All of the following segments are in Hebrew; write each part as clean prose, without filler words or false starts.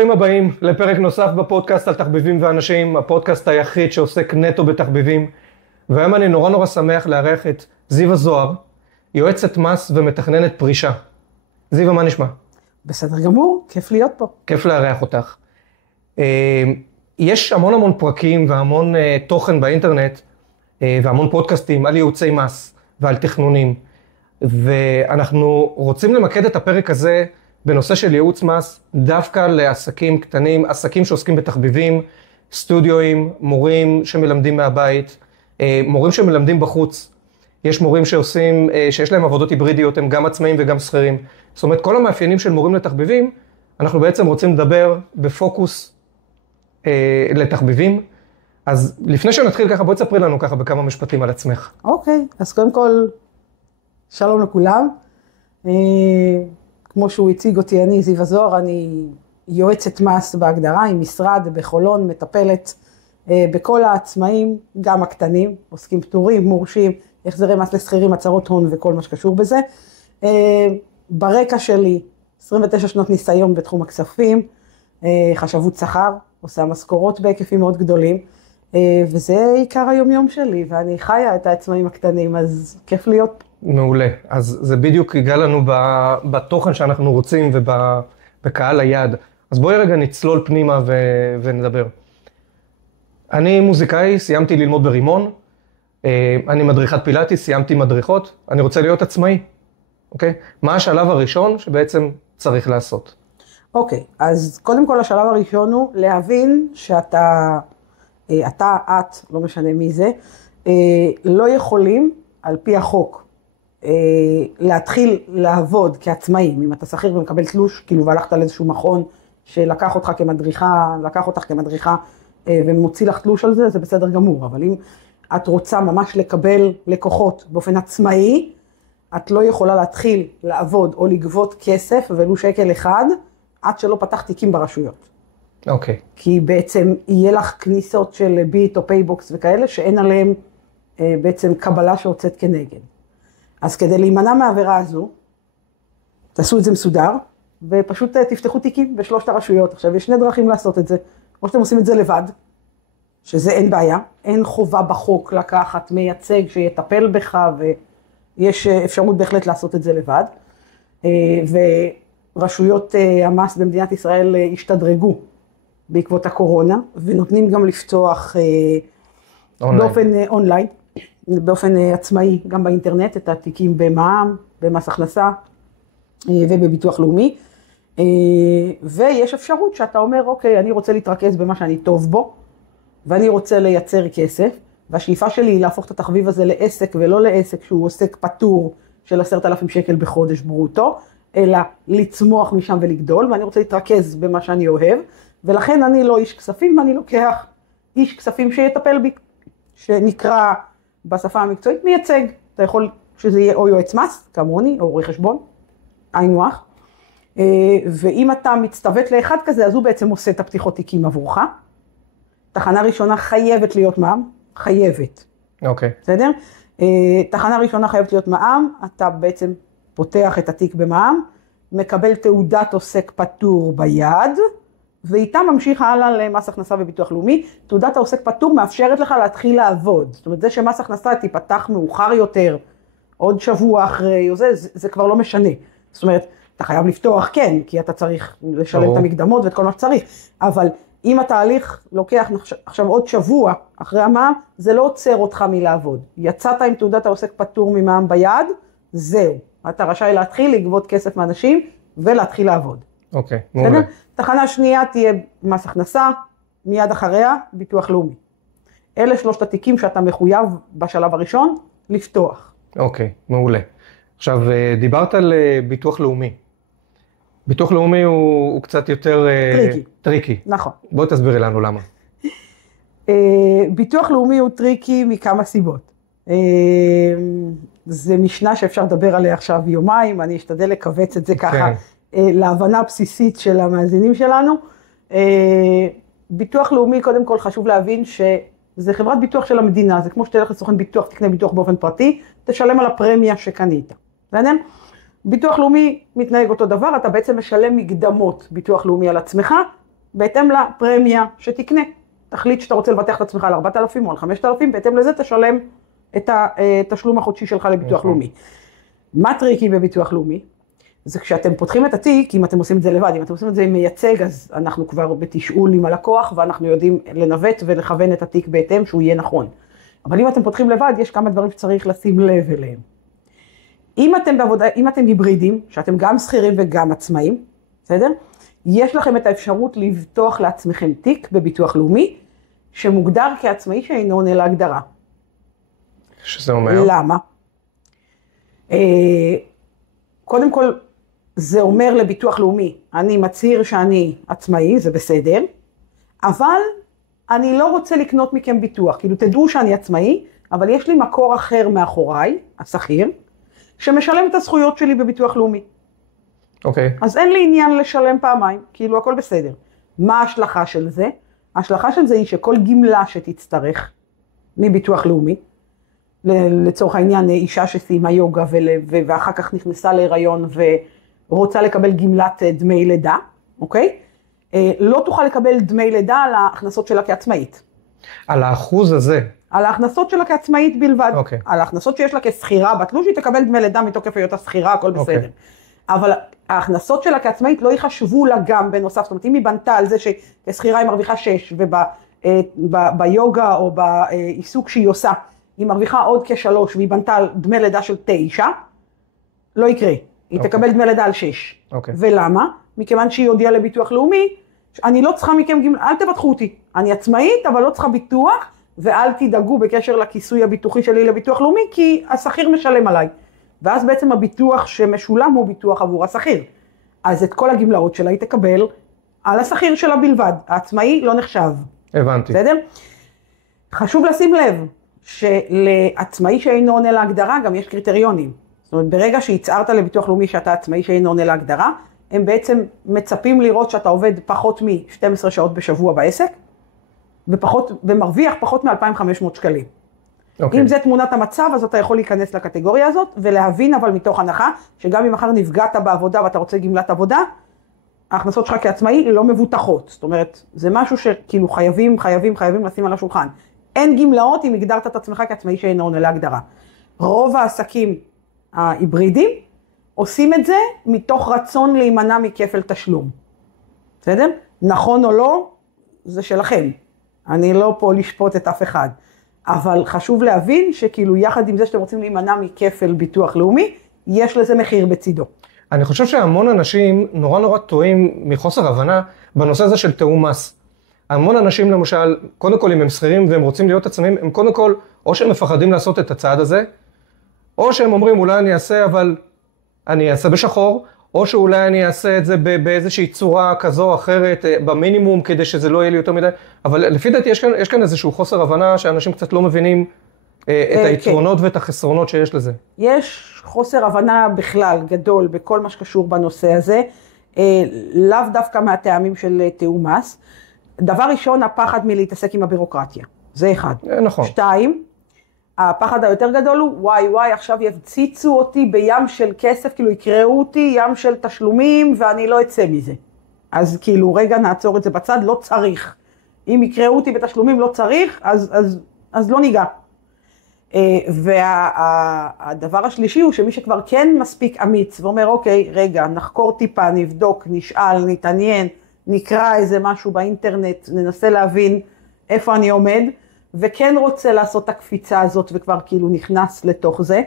ברוכים הבאים לפרק נוסף בפודקאסט על תחביבים ואנשים, הפודקאסט היחיד שעוסק נטו בתחביבים. והיום אני נורא שמח לארח את זיווה זוהר, יועצת מס ומתכננת פרישה. זיווה, מה נשמע? בסדר גמור, כיף להיות פה. כיף לארח אותך. יש המון פרקים והמון תוכן באינטרנט, והמון פודקאסטים על ייעוצי מס ועל תכנונים. ואנחנו רוצים למקד את הפרק הזה בנושא של ייעוץ מס, דווקא לעסקים קטנים, עסקים שעוסקים בתחביבים, סטודיואים, מורים שמלמדים מהבית, מורים שמלמדים בחוץ. יש מורים שיש להם עבודות היברידיות, הם גם עצמאים וגם שכירים. זאת אומרת, כל המאפיינים של מורים לתחביבים, אנחנו בעצם רוצים לדבר בפוקוס לתחביבים. אז לפני שנתחיל ככה, בואי תספרי לנו ככה בכמה משפטים על עצמך. אוקיי, אז קודם כל, שלום לכולם. כמו שהוא הציג אותי, אני זיווה זוהר, אני יועצת מס בהגדרה, עם משרד בחולון, מטפלת בכל העצמאים, גם הקטנים, עוסקים פטורים, מורשים, החזרי מס לשכירים, הצהרות הון וכל מה שקשור בזה. ברקע שלי, 29 שנות ניסיון בתחום הכספים, חשבות שכר, עושה משכורות בהיקפים מאוד גדולים, וזה עיקר היומיום שלי, ואני חיה את העצמאים הקטנים, אז כיף להיות. מעולה. אז זה בדיוק ייגע לנו בתוכן שאנחנו רוצים ובקהל היעד. אז בואי רגע נצלול פנימה ונדבר. אני מוזיקאי, סיימתי ללמוד ברימון, אני מדריכת פילאטיס, סיימתי מדריכות, אני רוצה להיות עצמאי. אוקיי? מה השלב הראשון שבעצם צריך לעשות? אוקיי, אז קודם כל השלב הראשון הוא להבין שאתה, את, לא משנה מי זה, לא יכולים על פי החוק להתחיל לעבוד כעצמאים. אם אתה שכיר ומקבל תלוש, כאילו והלכת לאיזשהו מכון שלקח אותך כמדריכה, לקח אותך כמדריכה ומוציא לך תלוש על זה, זה בסדר גמור. אבל אם את רוצה ממש לקבל לקוחות באופן עצמאי, את לא יכולה להתחיל לעבוד או לגבות כסף ולו שקל אחד, עד שלא פתח תיקים ברשויות. אוקיי. כי בעצם יהיה לך כניסות של ביט או פייבוקס וכאלה, שאין עליהם בעצם קבלה שהוצאת כנגד. אז כדי להימנע מהעבירה הזו, תעשו את זה מסודר, ופשוט תפתחו תיקים בשלושת הרשויות. עכשיו, יש שני דרכים לעשות את זה. או שאתם עושים את זה לבד, שזה אין בעיה, אין חובה בחוק לקחת מייצג שיטפל בך, ויש אפשרות בהחלט לעשות את זה לבד. ורשויות המס במדינת ישראל השתדרגו בעקבות הקורונה, ונותנים גם לפתוח באופן אונליין, באופן עצמאי, גם באינטרנט, את התיקים במע"מ, במס הכנסה ובביטוח לאומי. ויש אפשרות שאתה אומר, אוקיי, אני רוצה להתרכז במה שאני טוב בו, ואני רוצה לייצר כסף, והשאיפה שלי היא להפוך את התחביב הזה לעסק, ולא לעסק שהוא עוסק פטור של 10,000 שקל בחודש ברוטו, אלא לצמוח משם ולגדול, ואני רוצה להתרכז במה שאני אוהב, ולכן אני לא איש כספים, ואני לוקח איש כספים שיטפל בי, שנקרא בשפה המקצועית מייצג. אתה יכול שזה יהיה או יועץ מס, כמוני, או רואה חשבון, היינו הך. ואם אתה מצטוות לאחד כזה, אז הוא בעצם עושה את הפתיחות תיקים עבורך. תחנה ראשונה חייבת להיות מע"מ, חייבת. אוקיי. בסדר? תחנה ראשונה חייבת להיות מע"מ, אתה בעצם פותח את התיק במע"מ, מקבל תעודת עוסק פטור ביד, ואיתה ממשיך הלאה למס הכנסה וביטוח לאומי. תעודת העוסק פטור מאפשרת לך להתחיל לעבוד. זאת אומרת, זה שמס הכנסה תיפתח מאוחר יותר, עוד שבוע אחרי, זה כבר לא משנה. זאת אומרת, אתה חייב לפתוח, כן, כי אתה צריך לשלם את המקדמות ואת כל מה שצריך. אבל אם התהליך לוקח עכשיו עוד שבוע אחרי המע"מ, זה לא עוצר אותך מלעבוד. יצאת עם תעודת העוסק פטור ממע"מ ביד, זהו. אתה רשאי להתחיל לגבות כסף מאנשים ולהתחיל לעבוד. אוקיי, מעולה. תחנה שנייה תהיה מס הכנסה, מיד אחריה ביטוח לאומי. אלה שלושת התיקים שאתה מחויב בשלב הראשון לפתוח. אוקיי, מעולה. עכשיו, דיברת על ביטוח לאומי. ביטוח לאומי הוא קצת יותר טריקי. נכון. בואי תסבירי לנו למה. ביטוח לאומי הוא טריקי מכמה סיבות. זה משנה שאפשר לדבר עליה עכשיו יומיים, אני אשתדל לקבץ את זה ככה להבנה הבסיסית של המאזינים שלנו. ביטוח לאומי, קודם כל חשוב להבין שזה חברת ביטוח של המדינה, זה כמו שתלך לסוכן ביטוח, תקנה ביטוח באופן פרטי, תשלם על הפרמיה שקנית. בסדר? ביטוח לאומי מתנהג אותו דבר, אתה בעצם משלם מקדמות ביטוח לאומי על עצמך, בהתאם לפרמיה שתקנה. תחליט שאתה רוצה לבטח את עצמך על 4,000 או על 5,000, בהתאם לזה תשלם את התשלום החודשי שלך לביטוח לאומי. מה טריקי בביטוח לאומי? זה כשאתם פותחים את התיק, אם אתם עושים את זה לבד, אם אתם עושים את זה עם מייצג, אז אנחנו כבר בתשאול עם הלקוח, ואנחנו יודעים לנווט ולכוון את התיק בהתאם שהוא יהיה נכון. אבל אם אתם פותחים לבד, יש כמה דברים שצריך לשים לב אליהם. אם אתם היברידים, שאתם גם שכירים וגם עצמאים, בסדר? יש לכם את האפשרות לבטוח לעצמכם תיק בביטוח לאומי, שמוגדר כעצמאי שאינו עונה להגדרה. שזה אומר? למה? קודם כל, זה אומר לביטוח לאומי, אני מצהיר שאני עצמאי, זה בסדר, אבל אני לא רוצה לקנות מכם ביטוח, כאילו תדעו שאני עצמאי, אבל יש לי מקור אחר מאחוריי, השכיר, שמשלם את הזכויות שלי בביטוח לאומי. אוקיי. אז אין לי עניין לשלם פעמיים, כאילו הכל בסדר. מה ההשלכה של זה? ההשלכה של זה היא שכל גמלה שתצטרך מביטוח לאומי, לצורך העניין אישה שסיימה יוגה ואחר כך נכנסה להיריון ורוצה לקבל גמלת דמי לידה, אוקיי? לא תוכל לקבל דמי לידה על ההכנסות שלה כעצמאית. על האחוז הזה? על ההכנסות שלה כעצמאית בלבד. אוקיי. על ההכנסות שיש לה כסחירה בתלוש, היא תקבל דמי לידה מתוקף היותה סחירה, הכל בסדר. אוקיי. אבל ההכנסות שלה כעצמאית לא יחשבו לה גם בנוסף. זאת אומרת, אם היא בנתה על זה שכסחירה היא מרוויחה 6, וביוגה או בעיסוק שהיא עושה, היא מרוויחה עוד כ3, והיא בנתה על דמי לידה של 9, לא יקרה. היא תקבל דמי לידה על 6. ולמה? מכיוון שהיא הודיעה לביטוח לאומי, אני לא צריכה מכם גמלה, אל תבטחו אותי. אני עצמאית, אבל לא צריכה ביטוח, ואל תדאגו בקשר לכיסוי הביטוחי שלי לביטוח לאומי, כי השכיר משלם עליי. ואז בעצם הביטוח שמשולם הוא ביטוח עבור השכיר. אז את כל הגמלאות שלה היא תקבל על השכיר שלה בלבד. העצמאי לא נחשב. הבנתי. בסדר? חשוב לשים לב שלעצמאי שאינו עונה להגדרה גם יש קריטריונים. זאת אומרת, ברגע שהצהרת לביטוח לאומי שאתה עצמאי שאינו עונה להגדרה, הם בעצם מצפים לראות שאתה עובד פחות מ-12 שעות בשבוע בעסק, ומרוויח פחות מ-2,500 שקלים. אם זה תמונת המצב, אז אתה יכול להיכנס לקטגוריה הזאת, ולהבין אבל מתוך הנחה, שגם אם אחר נפגעת בעבודה ואתה רוצה גמלת עבודה, ההכנסות שלך כעצמאי לא מבוטחות. זאת אומרת, זה משהו שכאילו חייבים לשים על השולחן. אין גמלאות אם הגדרת את עצמך כעצמאי שאינו עונה להגדרה. רוב העסקים ההיברידים עושים את זה מתוך רצון להימנע מכפל תשלום. בסדר? נכון או לא, זה שלכם. אני לא פה לשפוט את אף אחד. אבל חשוב להבין שכאילו יחד עם זה שאתם רוצים להימנע מכפל ביטוח לאומי, יש לזה מחיר בצידו. אני חושב שהמון אנשים נורא טועים מחוסר הבנה בנושא הזה של תיאום מס. המון אנשים למשל, קודם כל אם הם שכירים והם רוצים להיות עצמאים, הם קודם כל או שהם מפחדים לעשות את הצעד הזה, או שהם אומרים אולי אני אעשה אבל אני אעשה בשחור, או שאולי אני אעשה את זה באיזושהי צורה כזו או אחרת, במינימום, כדי שזה לא יהיה לי יותר מדי. אבל לפי דעתי יש כאן איזשהו חוסר הבנה שאנשים קצת לא מבינים את היתרונות ואת החסרונות שיש לזה. יש חוסר הבנה בכלל גדול בכל מה שקשור בנושא הזה, לאו דווקא מהטעמים של תיאום מס. דבר ראשון, הפחד מלהתעסק עם הבירוקרטיה. זה אחד. נכון. 2, הפחד היותר גדול הוא, וואי, עכשיו יציצו אותי בים של כסף, כאילו יקראו אותי ים של תשלומים, ואני לא אצא מזה. אז כאילו, רגע, נעצור את זה בצד, לא צריך. אם יקראו אותי בתשלומים, לא צריך, אז לא ניגע. והדבר השלישי הוא שמי שכבר כן מספיק אמיץ, ואומר, אוקיי, רגע, נחקור טיפה, נבדוק, נשאל, נתעניין, נקרא איזה משהו באינטרנט, ננסה להבין איפה אני עומד, וכן רוצה לעשות את הקפיצה הזאת וכבר כאילו נכנס לתוך זה.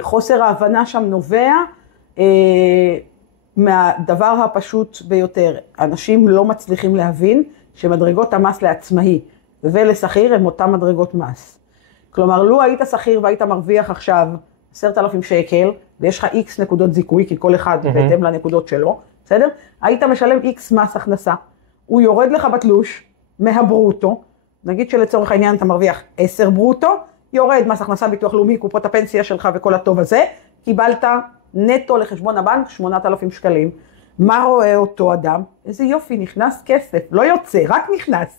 חוסר ההבנה שם נובע מהדבר הפשוט ביותר. אנשים לא מצליחים להבין שמדרגות המס לעצמאי ולשכיר הם אותם מדרגות מס. כלומר, לו היית שכיר והיית מרוויח עכשיו 10,000 שקל, ויש לך X נקודות זיכוי, כי כל אחד בהתאם לנקודות שלו, בסדר? היית משלם X מס הכנסה, הוא יורד לך בתלוש מהברוטו, נגיד שלצורך העניין אתה מרוויח 10 ברוטו, יורד מס הכנסה, ביטוח לאומי, קופות הפנסיה שלך וכל הטוב הזה, קיבלת נטו לחשבון הבנק 8,000 שקלים. מה רואה אותו אדם? איזה יופי, נכנס כסף, לא יוצא, רק נכנס.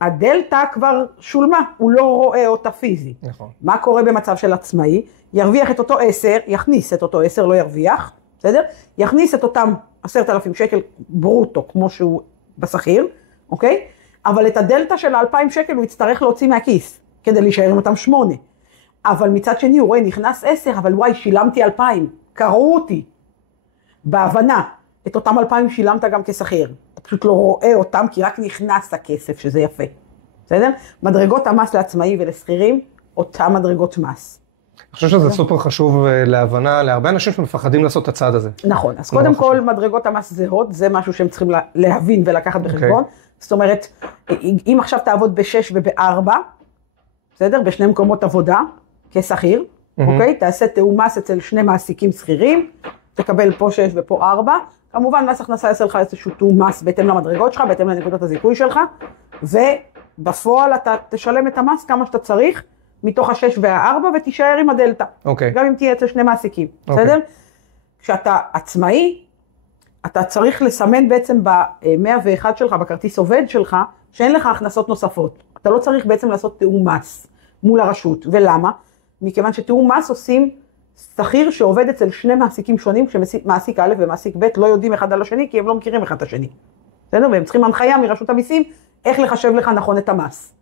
הדלטה כבר שולמה, הוא לא רואה אותה פיזי. נכון. מה קורה במצב של עצמאי? ירוויח את אותו 10, יכניס את אותו 10, לא ירוויח, בסדר? יכניס את אותם 10,000 שקל ברוטו, כמו שהוא בשכיר, אוקיי? אבל את הדלטה של 2,000 שקל הוא יצטרך להוציא מהכיס, כדי להישאר עם אותם 8. אבל מצד שני הוא רואה, נכנס 10, אבל וואי, שילמתי 2,000, קראו אותי. בהבנה, את אותם 2,000 שילמת גם כשכיר. אתה פשוט לא רואה אותם, כי רק נכנס הכסף, שזה יפה. בסדר? מדרגות המס לעצמאי ולשכירים, אותם מדרגות מס. אני חושב שזה סופר חשוב להבנה, להרבה אנשים שמפחדים לעשות את הצעד הזה. נכון, אז קודם כל מדרגות המס זהות, זה משהו שהם צריכים להבין ולקחת בחשבון. זאת אומרת, אם עכשיו תעבוד ב-6 וב-4, בסדר? בשני מקומות עבודה, כשכיר, אוקיי? תעשה תיאום מס אצל שני מעסיקים שכירים, תקבל פה 6 ופה 4, כמובן מס הכנסה יעשה לך איזשהו תיאום מס בהתאם למדרגות שלך, בהתאם לנקודות הזיכוי שלך, ובפועל אתה תשלם את המס כמה שאתה צריך, מתוך ה-6 וה-4, ותישאר עם הדלטה. אוקיי. גם אם תהיה אצל שני מעסיקים, בסדר? כשאתה עצמאי, אתה צריך לסמן בעצם ב-101 שלך, בכרטיס עובד שלך, שאין לך הכנסות נוספות. אתה לא צריך בעצם לעשות תיאום מס מול הרשות. ולמה? מכיוון שתיאום מס עושים שכיר שעובד אצל שני מעסיקים שונים, כשמעסיק א' ומעסיק ב' לא יודעים אחד על השני, כי הם לא מכירים אחד את השני. בסדר? והם צריכים הנחיה מרשות המיסים, איך לחשב לך נכון את המס.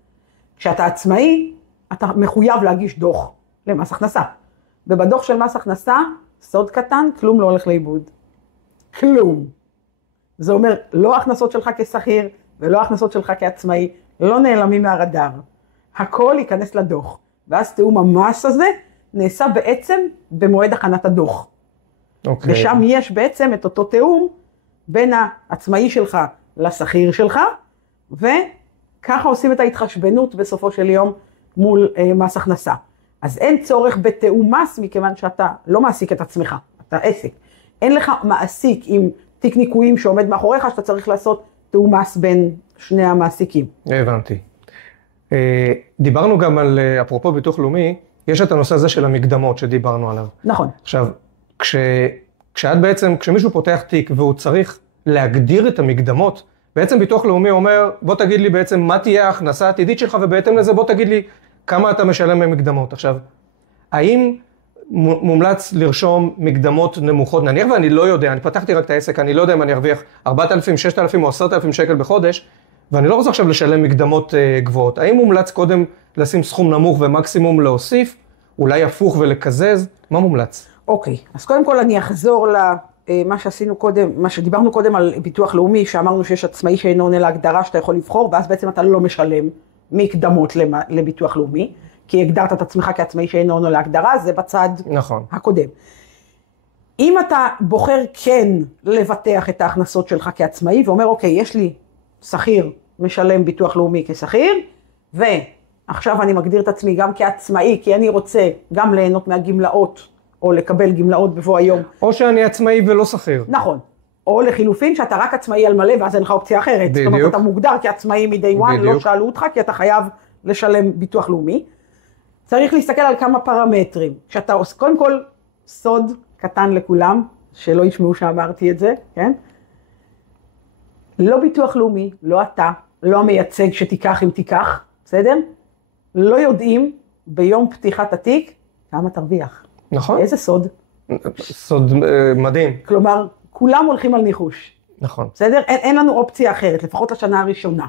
כשאתה עצמאי, אתה מחויב להגיש דוח למס הכנסה. ובדוח של מס הכנסה, סוד קטן, כלום לא הולך לאיבוד. כלום. זה אומר, לא ההכנסות שלך כשכיר, ולא ההכנסות שלך כעצמאי, לא נעלמים מהרדאר. הכל ייכנס לדוח. ואז תיאום המס הזה נעשה בעצם במועד הכנת הדוח. אוקיי. ושם יש בעצם את אותו תיאום בין העצמאי שלך לשכיר שלך, וככה עושים את ההתחשבנות בסופו של יום מול מס הכנסה. אז אין צורך בתיאום מס, מכיוון שאתה לא מעסיק את עצמך, אתה עסק. אין לך מעסיק עם תיק ניקויים שעומד מאחוריך, שאתה צריך לעשות תיאום מס בין שני המעסיקים. הבנתי. דיברנו גם על, אפרופו ביטוח לאומי, יש את הנושא הזה של המקדמות שדיברנו עליו. נכון. עכשיו, כשמישהו פותח תיק והוא צריך להגדיר את המקדמות, בעצם ביטוח לאומי אומר, בוא תגיד לי בעצם מה תהיה ההכנסה העתידית שלך, ובהתאם לזה בוא תגיד לי כמה אתה משלם ממקדמות. עכשיו, האם מומלץ לרשום מקדמות נמוכות, נניח ואני לא יודע, אני פתחתי רק את העסק, אני לא יודע אם אני ארוויח 4,000, 6,000 או 10,000 שקל בחודש, ואני לא רוצה עכשיו לשלם מקדמות גבוהות. האם מומלץ קודם לשים סכום נמוך ומקסימום להוסיף, אולי הפוך ולקזז? מה מומלץ? אוקיי, אז קודם כל אני אחזור למה שעשינו קודם, מה שדיברנו קודם על ביטוח לאומי, שאמרנו שיש עצמאי שאינו עונה להגדרה שאתה יכול לבחור, ואז בעצם אתה לא משלם מקדמות לביטוח לאומי, כי הגדרת את עצמך כעצמאי שאינו עונה להגדרה, זה בצד נכון. הקודם. אם אתה בוחר כן לבטח את ההכנסות שלך כעצמאי, ואומר, אוקיי, יש לי שכיר משלם ביטוח לאומי כשכיר, ועכשיו אני מגדיר את עצמי גם כעצמאי, כי אני רוצה גם ליהנות מהגמלאות, או לקבל גמלאות בבוא היום. או שאני עצמאי ולא שכיר. נכון. או לחילופין שאתה רק עצמאי על מלא, ואז אין לך אופציה אחרת. בדיוק. זאת אומרת, אתה מוגדר כעצמאי מ-day one, לא שאלו אותך, כי אתה חייב לשלם ביטוח לאומי. צריך להסתכל על כמה פרמטרים. כשאתה עושה, קודם כל, סוד קטן לכולם, שלא ישמעו שאמרתי את זה, כן? לא ביטוח לאומי, לא אתה, לא המייצג שתיקח אם תיקח, בסדר? לא יודעים ביום פתיחת התיק כמה תרוויח. נכון. איזה סוד? סוד מדהים. כלומר, כולם הולכים על ניחוש. נכון. בסדר? אין לנו אופציה אחרת, לפחות לשנה הראשונה.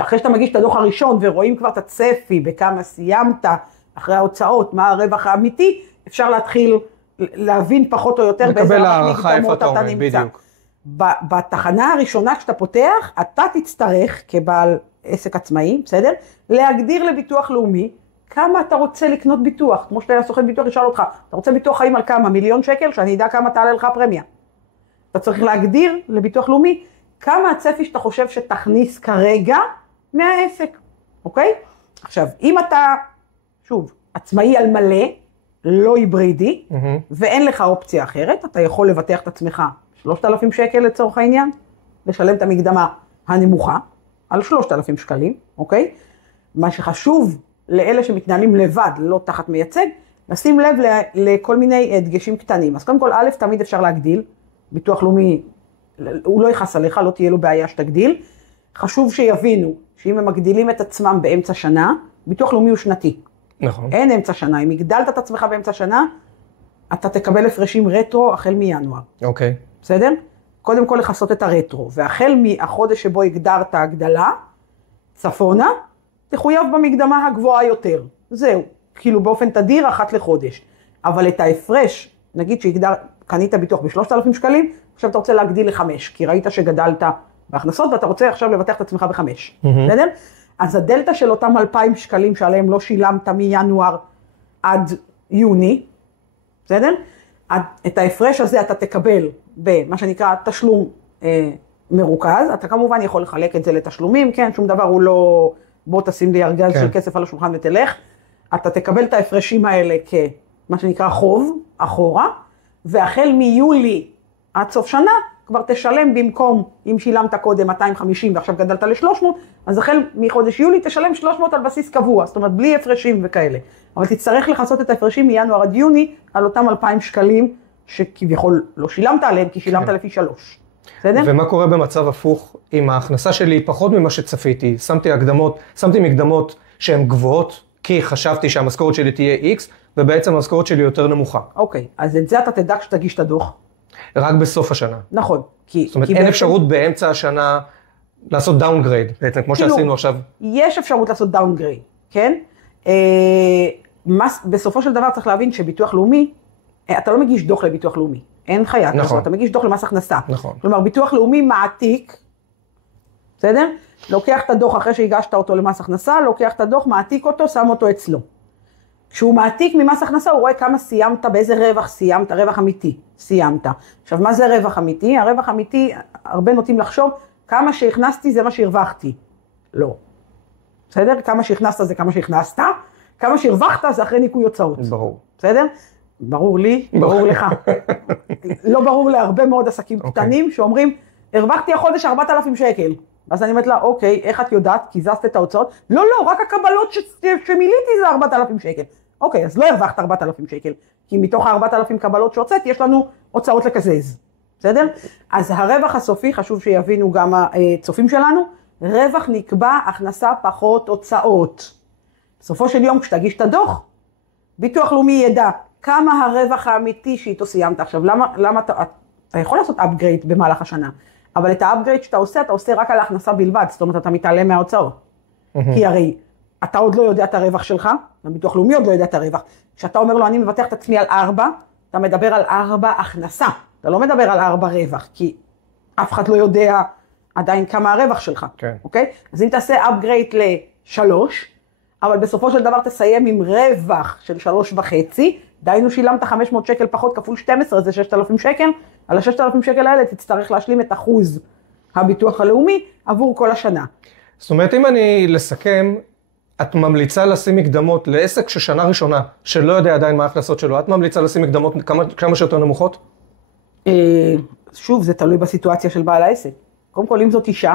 אחרי שאתה מגיש את הדוח הראשון ורואים כבר את הצפי, בכמה סיימת, אחרי ההוצאות, מה הרווח האמיתי, אפשר להתחיל להבין פחות או יותר באיזה רמת מקדמות אתה נמצא. בדיוק. בתחנה הראשונה שאתה פותח, אתה תצטרך כבעל עסק עצמאי, בסדר? להגדיר לביטוח לאומי כמה אתה רוצה לקנות ביטוח. כמו שאתה סוכן ביטוח ישאל אותך, אתה רוצה ביטוח חיים על כמה? 1,000,000 שקל? שאני אדע כמה תעלה לך הפרמיה. אתה צריך להגדיר לביטוח לאומי כמה הצפי שאתה חושב שתכניס כרגע מהעסק, אוקיי? עכשיו, אם אתה, שוב, עצמאי על מלא, לא היברידי, ואין לך אופציה אחרת, אתה יכול לבטח את עצמך 3,000 שקל לצורך העניין, לשלם את המקדמה הנמוכה, על 3,000 שקלים, אוקיי? מה שחשוב לאלה שמתנהלים לבד, לא תחת מייצג, לשים לב לכל מיני דגשים קטנים. אז קודם כל, א', תמיד אפשר להגדיל, ביטוח לאומי, הוא לא יחס עליך, לא תהיה לו בעיה שתגדיל. חשוב שיבינו שאם הם מגדילים את עצמם באמצע שנה, ביטוח לאומי הוא שנתי. נכון. אין אמצע שנה. אם הגדלת את עצמך באמצע שנה, אתה תקבל הפרשים רטרו החל מינואר. אוקיי. בסדר? קודם כל לחסות את הרטרו, והחל מהחודש שבו הגדרת הגדלה, צפונה, תחויב במקדמה הגבוהה יותר. זהו, כאילו באופן תדיר אחת לחודש. אבל את ההפרש, נגיד קנית ביטוח ב3,000 שקלים, עכשיו אתה רוצה להגדיל ל5, כי ראית שגדלת בהכנסות, ואתה רוצה עכשיו לבטח את עצמך ב5. בסדר? אז הדלטה של אותם 2,000 שקלים שעליהם לא שילמת מינואר עד יוני, בסדר? את ההפרש הזה אתה תקבל במה שנקרא תשלום מרוכז, אתה כמובן יכול לחלק את זה לתשלומים, כן, שום דבר הוא לא, בוא תשים לי ארגז של כסף על השולחן ותלך, אתה תקבל את ההפרשים האלה כמה שנקרא חוב, אחורה, והחל מיולי עד סוף שנה, כבר תשלם במקום, אם שילמת קודם 250 ועכשיו גדלת ל-300, אז החל מחודש יולי תשלם 300 על בסיס קבוע, זאת אומרת בלי הפרשים וכאלה. אבל תצטרך לחסות את ההפרשים מינואר עד יוני על אותם 2,000 שקלים שכביכול לא שילמת עליהם, כי שילמת לפי 3. בסדר? ומה קורה במצב הפוך? אם ההכנסה שלי פחות ממה שצפיתי, שמתי מקדמות שהן גבוהות, כי חשבתי שהמשכורת שלי תהיה X, ובעצם המשכורת שלי יותר נמוכה. אוקיי, אז את זה אתה תדע כשתגיש את הדוח. רק בסוף השנה. נכון. זאת אומרת, אין אפשרות באמצע השנה לעשות דאונגרייד, בעצם, כמו שעשינו עכשיו. יש אפשרות לעשות דאונגרייד, כן? בסופו של דבר צריך להבין שביטוח לאומי, אתה לא מגיש דוח לביטוח לאומי. אין חיה כזאת, אתה מגיש דוח למס הכנסה. נכון. כלומר, ביטוח לאומי מעתיק, בסדר? לוקח את הדוח אחרי שהגשת אותו למס הכנסה, לוקח את הדוח, מעתיק אותו, שם אותו אצלו. כשהוא מעתיק ממס הכנסה, הוא רואה כמה סיימת, באיזה רווח סיימת, רווח אמיתי, סיימת. עכשיו, מה זה רווח אמיתי? הרווח אמיתי, הרבה נוטים לחשוב, כמה שהכנסתי זה מה שהרווחתי. לא. בסדר? כמה שהכנסת זה כמה שהכנסת, כמה שהרווחת זה אחרי ניכוי הוצאות. ברור. בסדר? ברור לי, ברור לך. לא ברור להרבה מאוד עסקים קטנים שאומרים, הרווחתי החודש 4,000 שקל. אז אני אומרת לה, אוקיי, איך את יודעת? קיזזת את ההוצאות? לא, רק הקבלות שמילאתי זה 4,000 שקל. אוקיי, אז לא הרווחת 4,000 שקל, כי מתוך ה4,000 קבלות שהוצאת, יש לנו הוצאות לקזז. בסדר? אז הרווח הסופי, חשוב שיבינו גם הצופים שלנו, רווח נקבע הכנסה פחות הוצאות. בסופו של יום, כשתגיש את הדוח, ביטוח לאומי ידע כמה הרווח האמיתי שאיתו סיימת. עכשיו, למה אתה יכול לעשות upgrade במהלך השנה? אבל את ה-upgrade שאתה עושה רק על ההכנסה בלבד, זאת אומרת, אתה מתעלם מההוצאות. כי הרי, אתה עוד לא יודע את הרווח שלך, הביטוח לאומי עוד לא יודע את הרווח. כשאתה אומר לו, אני מבטח את עצמי על 4, אתה מדבר על 4 הכנסה. אתה לא מדבר על 4 רווח, כי אף אחד לא יודע עדיין כמה הרווח שלך. אוקיי? אז אם תעשה upgrade ל3, אבל בסופו של דבר תסיים עם רווח של 3.5, דיינו שילמת 500 שקל פחות כפול 12, זה 6,000 שקל, על ה-6,000 שקל האלה תצטרך להשלים את אחוז הביטוח הלאומי עבור כל השנה. זאת אומרת, אם אני לסכם, את ממליצה לשים מקדמות לעסק ששנה ראשונה, שלא יודע עדיין מה ההכנסות שלו, את ממליצה לשים מקדמות כמה שיותר נמוכות? שוב, זה תלוי בסיטואציה של בעל העסק. קודם כל, אם זאת אישה,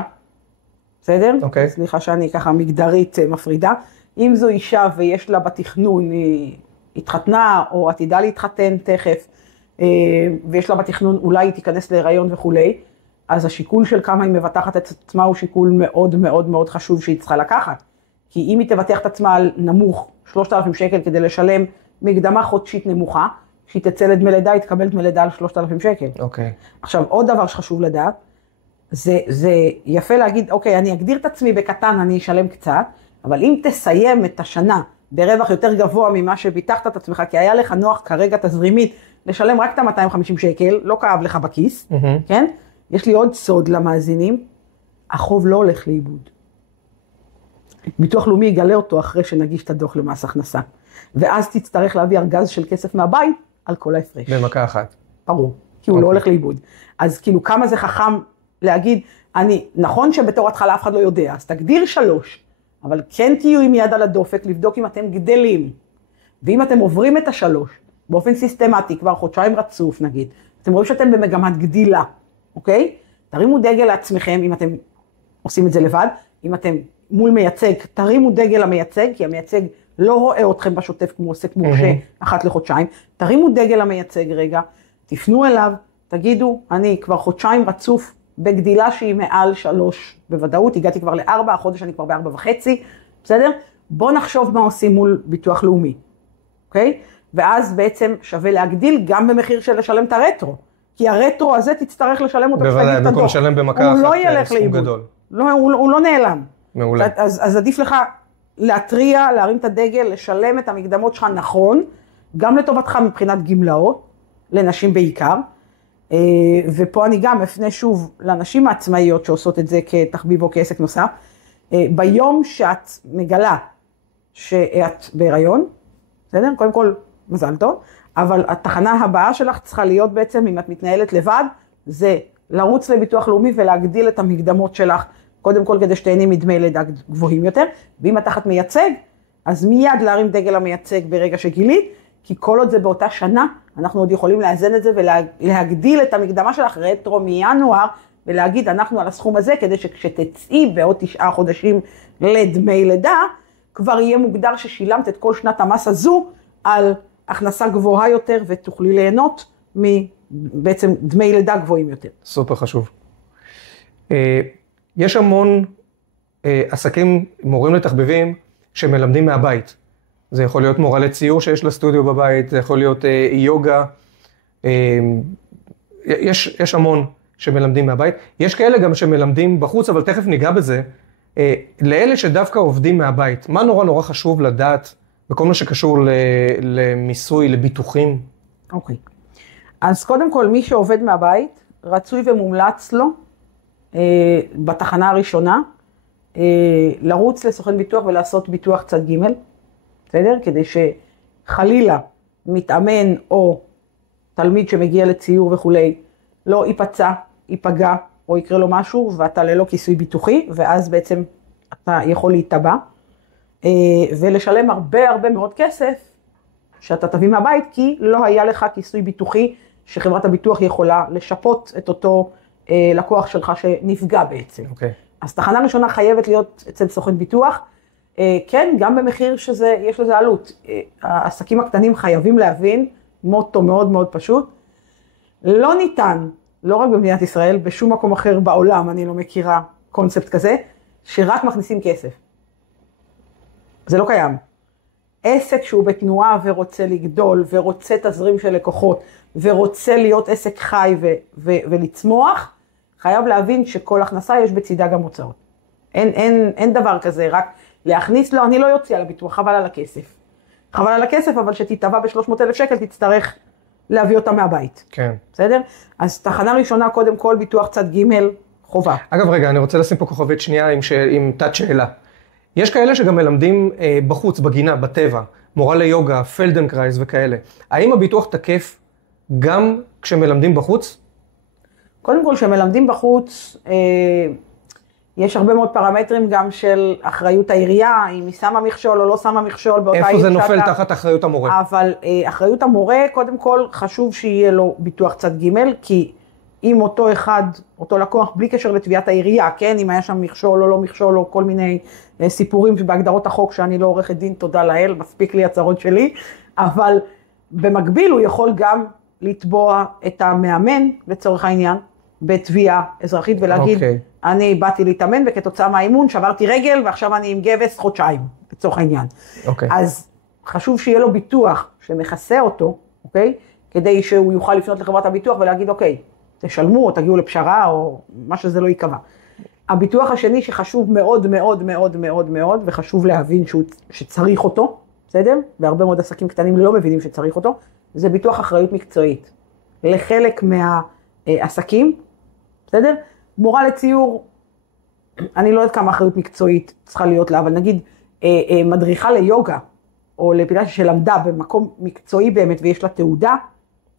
בסדר? אוקיי. סליחה שאני ככה מגדרית מפרידה. אם זו אישה ויש לה בתכנון, היא התחתנה או עתידה להתחתן תכף, ויש לה בתכנון, אולי היא תיכנס להיריון וכולי, אז השיקול של כמה היא מבטחת את עצמה הוא שיקול מאוד מאוד מאוד חשוב שהיא צריכה לקחת. כי אם היא תבטח את עצמה על נמוך 3,000 שקל כדי לשלם מקדמה חודשית נמוכה, כשהיא תצא לדמי לידה, היא תקבל דמי לידה על 3,000 שקל. אוקיי. עכשיו, עוד דבר שחשוב לדעת, זה יפה להגיד, אוקיי, אני אגדיר את עצמי בקטן, אני אשלם קצת, אבל אם תסיים את השנה ברווח יותר גבוה ממה שביטחת את עצמך, כי היה לך נוח כרגע תזרימית, לשלם רק את ה-250 שקל, לא כאב לך בכיס, כן? יש לי עוד סוד למאזינים, החוב לא הולך לאיבוד. ביטוח לאומי יגלה אותו אחרי שנגיש את הדוח למס הכנסה. ואז תצטרך להביא ארגז של כסף מהבית על כל ההפרש. במכה אחת. ברור, כי הוא לא הולך לאיבוד. אז כאילו כמה זה חכם להגיד, נכון שבתור התחלה אף אחד לא יודע, אז תגדיר 3, אבל כן תהיו עם יד על הדופק לבדוק אם אתם גדלים. ואם אתם עוברים את 3, באופן סיסטמטי, כבר חודשיים רצוף נגיד, אתם רואים שאתם במגמת גדילה, אוקיי? תרימו דגל לעצמכם אם אתם עושים את זה לבד, אם אתם מול מייצג, תרימו דגל למייצג, כי המייצג לא רואה אתכם בשוטף כמו עוסק מורשה אחת לחודשיים, תרימו דגל למייצג רגע, תפנו אליו, תגידו, אני כבר חודשיים רצוף בגדילה שהיא מעל 3, בוודאות, הגעתי כבר ל4, החודש אני כבר ב4.5, בסדר? בוא נחשוב מה עושים מול ביטוח לאומי, אוקיי? ואז בעצם שווה להגדיל גם במחיר של לשלם את הרטרו, כי הרטרו הזה תצטרך לשלם אותו. בוודאי, במקום לשלם במכה אחת סכום גדול. לא, הוא לא נעלם. מעולה. אז עדיף לך להטריע, להרים את הדגל, לשלם את המקדמות שלך נכון, גם לטובתך מבחינת גמלאות, לנשים בעיקר, ופה אני גם אפנה שוב לנשים העצמאיות שעושות את זה כתחביב או כעסק נוסף, ביום שאת מגלה שאת בהיריון, בסדר? קודם כל מזל טוב, אבל התחנה הבאה שלך צריכה להיות בעצם, אם את מתנהלת לבד, זה לרוץ לביטוח לאומי ולהגדיל את המקדמות שלך, קודם כל כדי שתהני מדמי לידה גבוהים יותר, ואם את תחת מייצג, אז מיד להרים דגל המייצג ברגע שגילית, כי כל עוד זה באותה שנה, אנחנו עוד יכולים לאזן את זה ולהגדיל את המקדמה שלך רטרו מינואר, ולהגיד אנחנו על הסכום הזה, כדי שכשתצאי בעוד 9 חודשים לדמי לידה, כבר יהיה מוגדר ששילמת את כל שנת המס הזו, על הכנסה גבוהה יותר, ותוכלי ליהנות מבעצם דמי לידה גבוהים יותר. סופר חשוב. יש המון עסקים, מורים לתחביבים, שמלמדים מהבית. זה יכול להיות מורה לציור שיש לה סטודיו בבית, זה יכול להיות יוגה, יש המון שמלמדים מהבית. יש כאלה גם שמלמדים בחוץ, אבל תכף ניגע בזה. לאלה שדווקא עובדים מהבית, מה נורא חשוב לדעת בכל מה שקשור למיסוי, לביטוחים? אוקיי. אז קודם כל, מי שעובד מהבית, רצוי ומומלץ לו, בתחנה הראשונה, לרוץ לסוכן ביטוח ולעשות ביטוח צד ג', בסדר? כדי שחלילה מתאמן או תלמיד שמגיע לציור וכולי, לא ייפצע, ייפגע או יקרה לו משהו, ואתה ללא כיסוי ביטוחי, ואז בעצם אתה יכול להתאבע, ולשלם הרבה מאוד כסף, שאתה תביא מהבית, כי לא היה לך כיסוי ביטוחי, שחברת הביטוח יכולה לשפות את אותו לקוח שלך שנפגע בעצם. אוקיי. אז תחנה ראשונה חייבת להיות אצל סוכן ביטוח, כן, גם במחיר שיש לזה עלות. העסקים הקטנים חייבים להבין, מוטו מאוד פשוט, לא ניתן, לא רק במדינת ישראל, בשום מקום אחר בעולם, אני לא מכירה קונספט כזה, שרק מכניסים כסף. זה לא קיים. עסק שהוא בתנועה ורוצה לגדול, ורוצה תזרים של לקוחות, ורוצה להיות עסק חי ולצמוח, חייב להבין שכל הכנסה יש בצידה גם הוצאות. אין דבר כזה, רק להכניס לו, אני לא יוצא על הביטוח, חבל על הכסף. חבל על הכסף, אבל שתתבע ב-300,000 שקל, תצטרך להביא אותה מהבית. כן. בסדר? אז תחנה ראשונה, קודם כל, ביטוח צד ג' חובה. אגב, רגע, אני רוצה לשים פה כוכבית שנייה עם תת שאלה. יש כאלה שגם מלמדים בחוץ, בגינה, בטבע, מורה ליוגה, פלדנקרייס וכאלה. האם הביטוח תקף גם כשמלמדים בחוץ? קודם כל, כשמלמדים בחוץ, יש הרבה מאוד פרמטרים גם של אחריות העירייה, אם היא שמה מכשול או לא שמה מכשול באותה איפה זה נופל תחת אחריות המורה? אבל אחריות המורה, קודם כל, חשוב שיהיה לו ביטוח צד ג', כי אם אותו לקוח, בלי קשר לתביעת העירייה, כן, אם היה שם מכשול או לא מכשול, או כל מיני סיפורים שבהגדרות החוק, שאני לא עורכת דין, תודה לאל, מספיק לי הצהרות שלי, אבל במקביל הוא יכול גם לתבוע את המאמן, לצורך העניין, בתביעה אזרחית, ולהגיד, אני באתי להתאמן, וכתוצאה מהאימון שברתי רגל, ועכשיו אני עם גבס חודשיים, לצורך העניין. אז חשוב שיהיה לו ביטוח שמכסה אותו, כדי שהוא יוכל לפנות לחברת הביטוח ולהגיד, אוקיי, תשלמו או תגיעו לפשרה או מה שזה לא יקבע. הביטוח השני שחשוב מאוד, וחשוב להבין שצריך אותו, בסדר? והרבה מאוד עסקים קטנים לא מבינים שצריך אותו, זה ביטוח אחריות מקצועית. לחלק מהעסקים, בסדר? מורה לציור, אני לא יודעת כמה אחריות מקצועית צריכה להיות לה, אבל נגיד מדריכה ליוגה, או לפילאטיס שלמדה במקום מקצועי באמת ויש לה תעודה,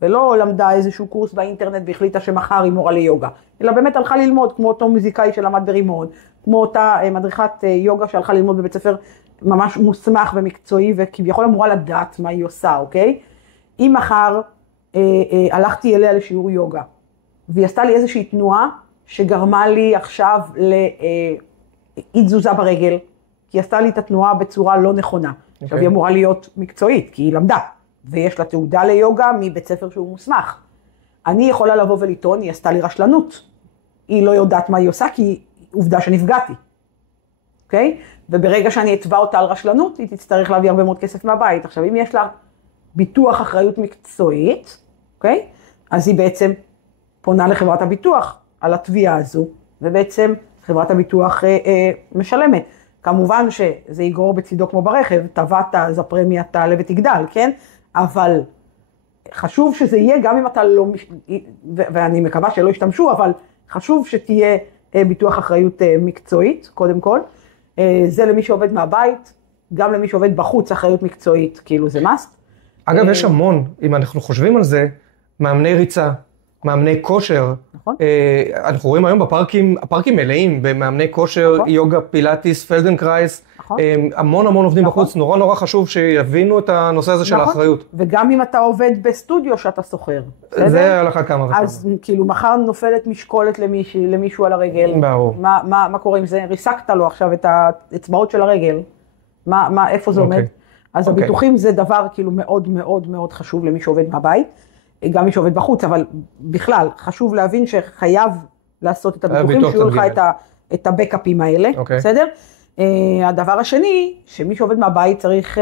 ולא למדה איזשהו קורס באינטרנט והחליטה שמחר היא מורה ליוגה, אלא באמת הלכה ללמוד, כמו אותו מוזיקאי שלמד ברימון, כמו אותה מדריכת יוגה שהלכה ללמוד בבית ספר ממש מוסמך ומקצועי, וכביכול אמורה לדעת מה היא עושה, אוקיי? אם מחר הלכתי אליה לשיעור יוגה, והיא עשתה לי איזושהי תנועה שגרמה לי עכשיו לאי תזוזה ברגל, כי היא עשתה לי את התנועה בצורה לא נכונה. עכשיו היא אמורה להיות מקצועית, כי היא למדה, ויש לה תעודה ליוגה מבית ספר שהוא מוסמך. אני יכולה לבוא ולטעון, היא עשתה לי רשלנות. היא לא יודעת מה היא עושה, כי היא עובדה שנפגעתי. אוקיי? וברגע שאני אתבע אותה על רשלנות, היא תצטרך להביא הרבה מאוד כסף מהבית. עכשיו, אם יש לה ביטוח אחריות מקצועית, אוקיי? אז היא בעצם פונה לחברת הביטוח על התביעה הזו, ובעצם חברת הביטוח משלמת. כמובן שזה יגרור בצידו כמו ברכב, טבעת, אז הפרמיה תעלה ותגדל, כן? אבל חשוב שזה יהיה, גם אם אתה לא, ואני מקווה שלא ישתמשו, אבל חשוב שתהיה ביטוח אחריות מקצועית, קודם כל. זה למי שעובד מהבית, גם למי שעובד בחוץ, אחריות מקצועית, כאילו זה must. אגב, יש המון, אם אנחנו חושבים על זה, מאמני ריצה, מאמני כושר. נכון. אנחנו רואים היום בפארקים, הפארקים מלאים במאמני כושר, נכון. יוגה, פילאטיס, פלדנקרייס, נכון. המון עובדים נכון. בחוץ, נורא חשוב שיבינו את הנושא הזה נכון. של האחריות. וגם אם אתה עובד בסטודיו שאתה סוחר. זה על אחת כמה וכמה. אז כאילו מחר נופלת משקולת למישהו על הרגל. ברור. מה קורה עם זה? ריסקת לו עכשיו את האצבעות של הרגל. איפה זה עומד? אז הביטוחים זה דבר כאילו מאוד חשוב למי שעובד מהבית. גם מי שעובד בחוץ, אבל בכלל, חשוב להבין שחייב לעשות את הביטוחים, שיהיו לך את הבקאפים האלה, בסדר? הדבר השני, שמי שעובד מהבית צריך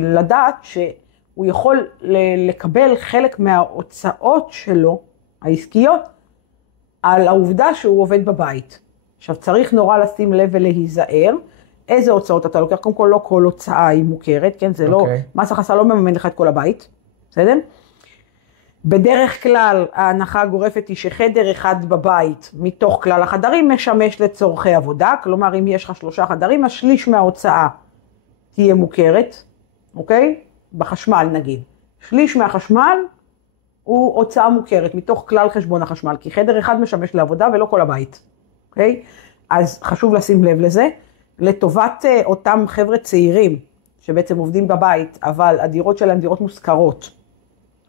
לדעת שהוא יכול לקבל חלק מההוצאות שלו, העסקיות, על העובדה שהוא עובד בבית. עכשיו, צריך נורא לשים לב ולהיזהר, איזה הוצאות אתה לוקח, קודם כל לא כל הוצאה היא מוכרת, כן? זה לא, מס הכנסה לא מממן לך את כל הבית. בסדר? בדרך כלל ההנחה הגורפת היא שחדר אחד בבית מתוך כלל החדרים משמש לצורכי עבודה, כלומר אם יש לך 3 חדרים, השליש מההוצאה תהיה מוכרת, אוקיי? בחשמל נגיד. שליש מהחשמל הוא הוצאה מוכרת מתוך כלל חשבון החשמל, כי חדר אחד משמש לעבודה ולא כל הבית, אוקיי? אז חשוב לשים לב לזה. לטובת אותם חבר'ה צעירים שבעצם עובדים בבית, אבל הדירות שלהם דירות מושכרות,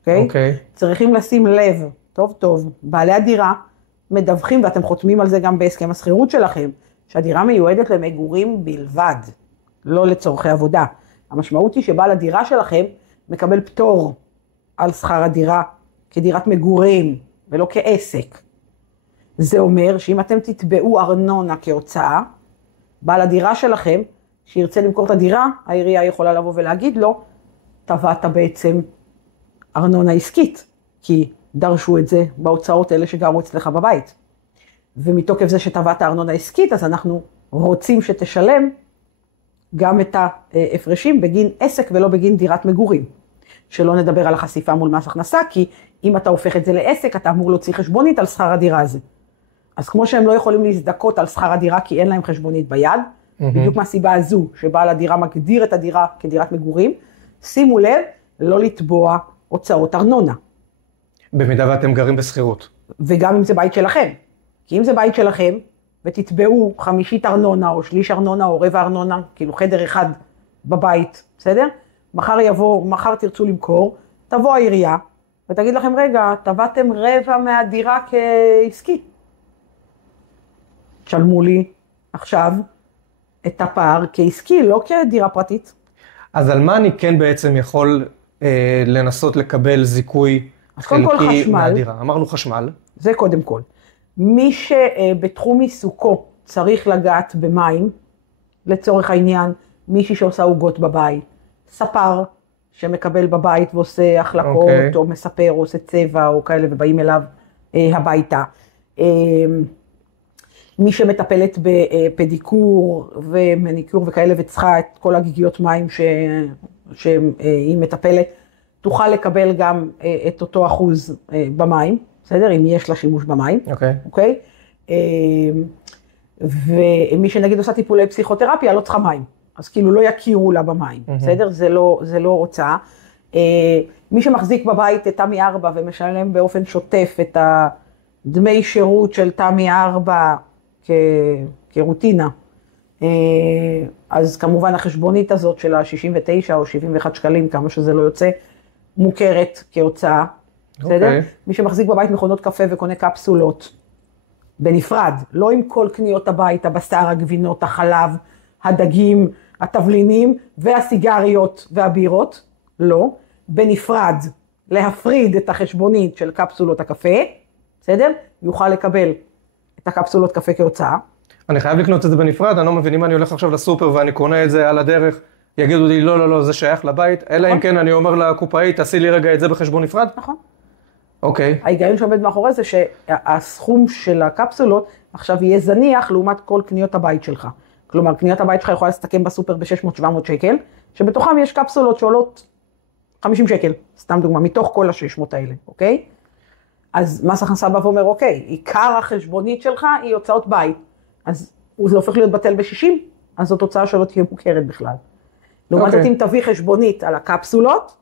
אוקיי? צריכים לשים לב, טוב, בעלי הדירה מדווחים, ואתם חותמים על זה גם בהסכם השכירות שלכם, שהדירה מיועדת למגורים בלבד, לא לצורכי עבודה. המשמעות היא שבעל הדירה שלכם מקבל פטור על שכר הדירה כדירת מגורים, ולא כעסק. זה אומר שאם אתם תתבעו ארנונה כהוצאה, בעל הדירה שלכם, שירצה למכור את הדירה, העירייה יכולה לבוא ולהגיד לו, טבעת בעצם ארנונה עסקית, כי דרשו את זה בהוצאות האלה שגרו אצלך בבית. ומתוקף זה שטבעת ארנונה עסקית, אז אנחנו רוצים שתשלם גם את ההפרשים בגין עסק ולא בגין דירת מגורים. שלא נדבר על החשיפה מול מס הכנסה, כי אם אתה הופך את זה לעסק, אתה אמור להוציא חשבונית על שכר הדירה הזה. אז כמו שהם לא יכולים להזדכות על שכר הדירה, כי אין להם חשבונית ביד, בדיוק מהסיבה הזו, שבעל הדירה מגדיר את הדירה כדירת מגורים, שימו לב, לא לתבוע הוצאות ארנונה. במידה ואתם גרים בסחירות. וגם אם זה בית שלכם. כי אם זה בית שלכם, ותתבעו 1/5 ארנונה, או 1/3 ארנונה, או 1/4 ארנונה, כאילו חדר אחד בבית, בסדר? מחר תרצו למכור, תבוא העירייה, ותגיד לכם, רגע, טבעתם 1/4 מהדירה כעסקי. תשלמו לי עכשיו את הפער כעסקי, לא כדירה פרטית. אז על מה אני כן בעצם יכול לנסות לקבל זיכוי חלקי מהדירה? אמרנו חשמל. זה קודם כל. מי שבתחום עיסוקו צריך לגעת במים, לצורך העניין, מישהי שעושה עוגות בבית, ספר שמקבל בבית ועושה החלקות, או מספר, או עושה צבע, או כאלה, ובאים אליו הביתה. מי שמטפלת בפדיקור ומניקור וכאלה, וצריכה את כל הגיגיות מים שהיא מטפלת, תוכל לקבל גם את אותו אחוז במים, בסדר? אם יש לה שימוש במים. אוקיי? ומי שנגיד עושה טיפולי פסיכותרפיה, לא צריכה מים. אז כאילו לא יכירו לה במים, בסדר? זה לא הוצאה. מי שמחזיק בבית את תמי 4 ומשלם באופן שוטף את הדמי שירות של תמי 4 כרוטינה, אז כמובן החשבונית הזאת של ה-69 או 71 שקלים, כמה שזה לא יוצא, מוכרת כהוצאה, בסדר? מי שמחזיק בבית מכונות קפה וקונה קפסולות, בנפרד, לא עם כל קניות הבית, הבשר, הגבינות, החלב, הדגים, התבלינים והסיגריות והבירות, לא, בנפרד, להפריד את החשבונית של קפסולות הקפה, בסדר? יוכל לקבל את הקפסולות קפה כהוצאה. אני חייב לקנות את זה בנפרד, אני לא מבין, אם אני הולך עכשיו לסופר ואני קונה את זה על הדרך, יגידו לי, לא, זה שייך לבית, אלא אם כן אני אומר לקופאית, תעשי לי רגע את זה בחשבון נפרד. נכון. אוקיי. ההיגיון שעומד מאחורי זה שהסכום של הקפסולות עכשיו יהיה זניח לעומת כל קניות הבית שלך. כלומר, קניות הבית שלך יכולה להסתכם בסופר ב-600-700 שקל, שבתוכם יש קפסולות שעולות 50 שקל, סתם דוגמה, מתוך כל ה-600 האלה, אוקיי? אז מס הכנסה בא ואומר, אוקיי, עיקר החשבונית שלך היא הוצאות בית, אז זה הופך להיות בטל ב-60, אז זאת הוצאה שלא תהיה מוכרת בכלל. לעומת זאת, אם תביא חשבונית על הקפסולות,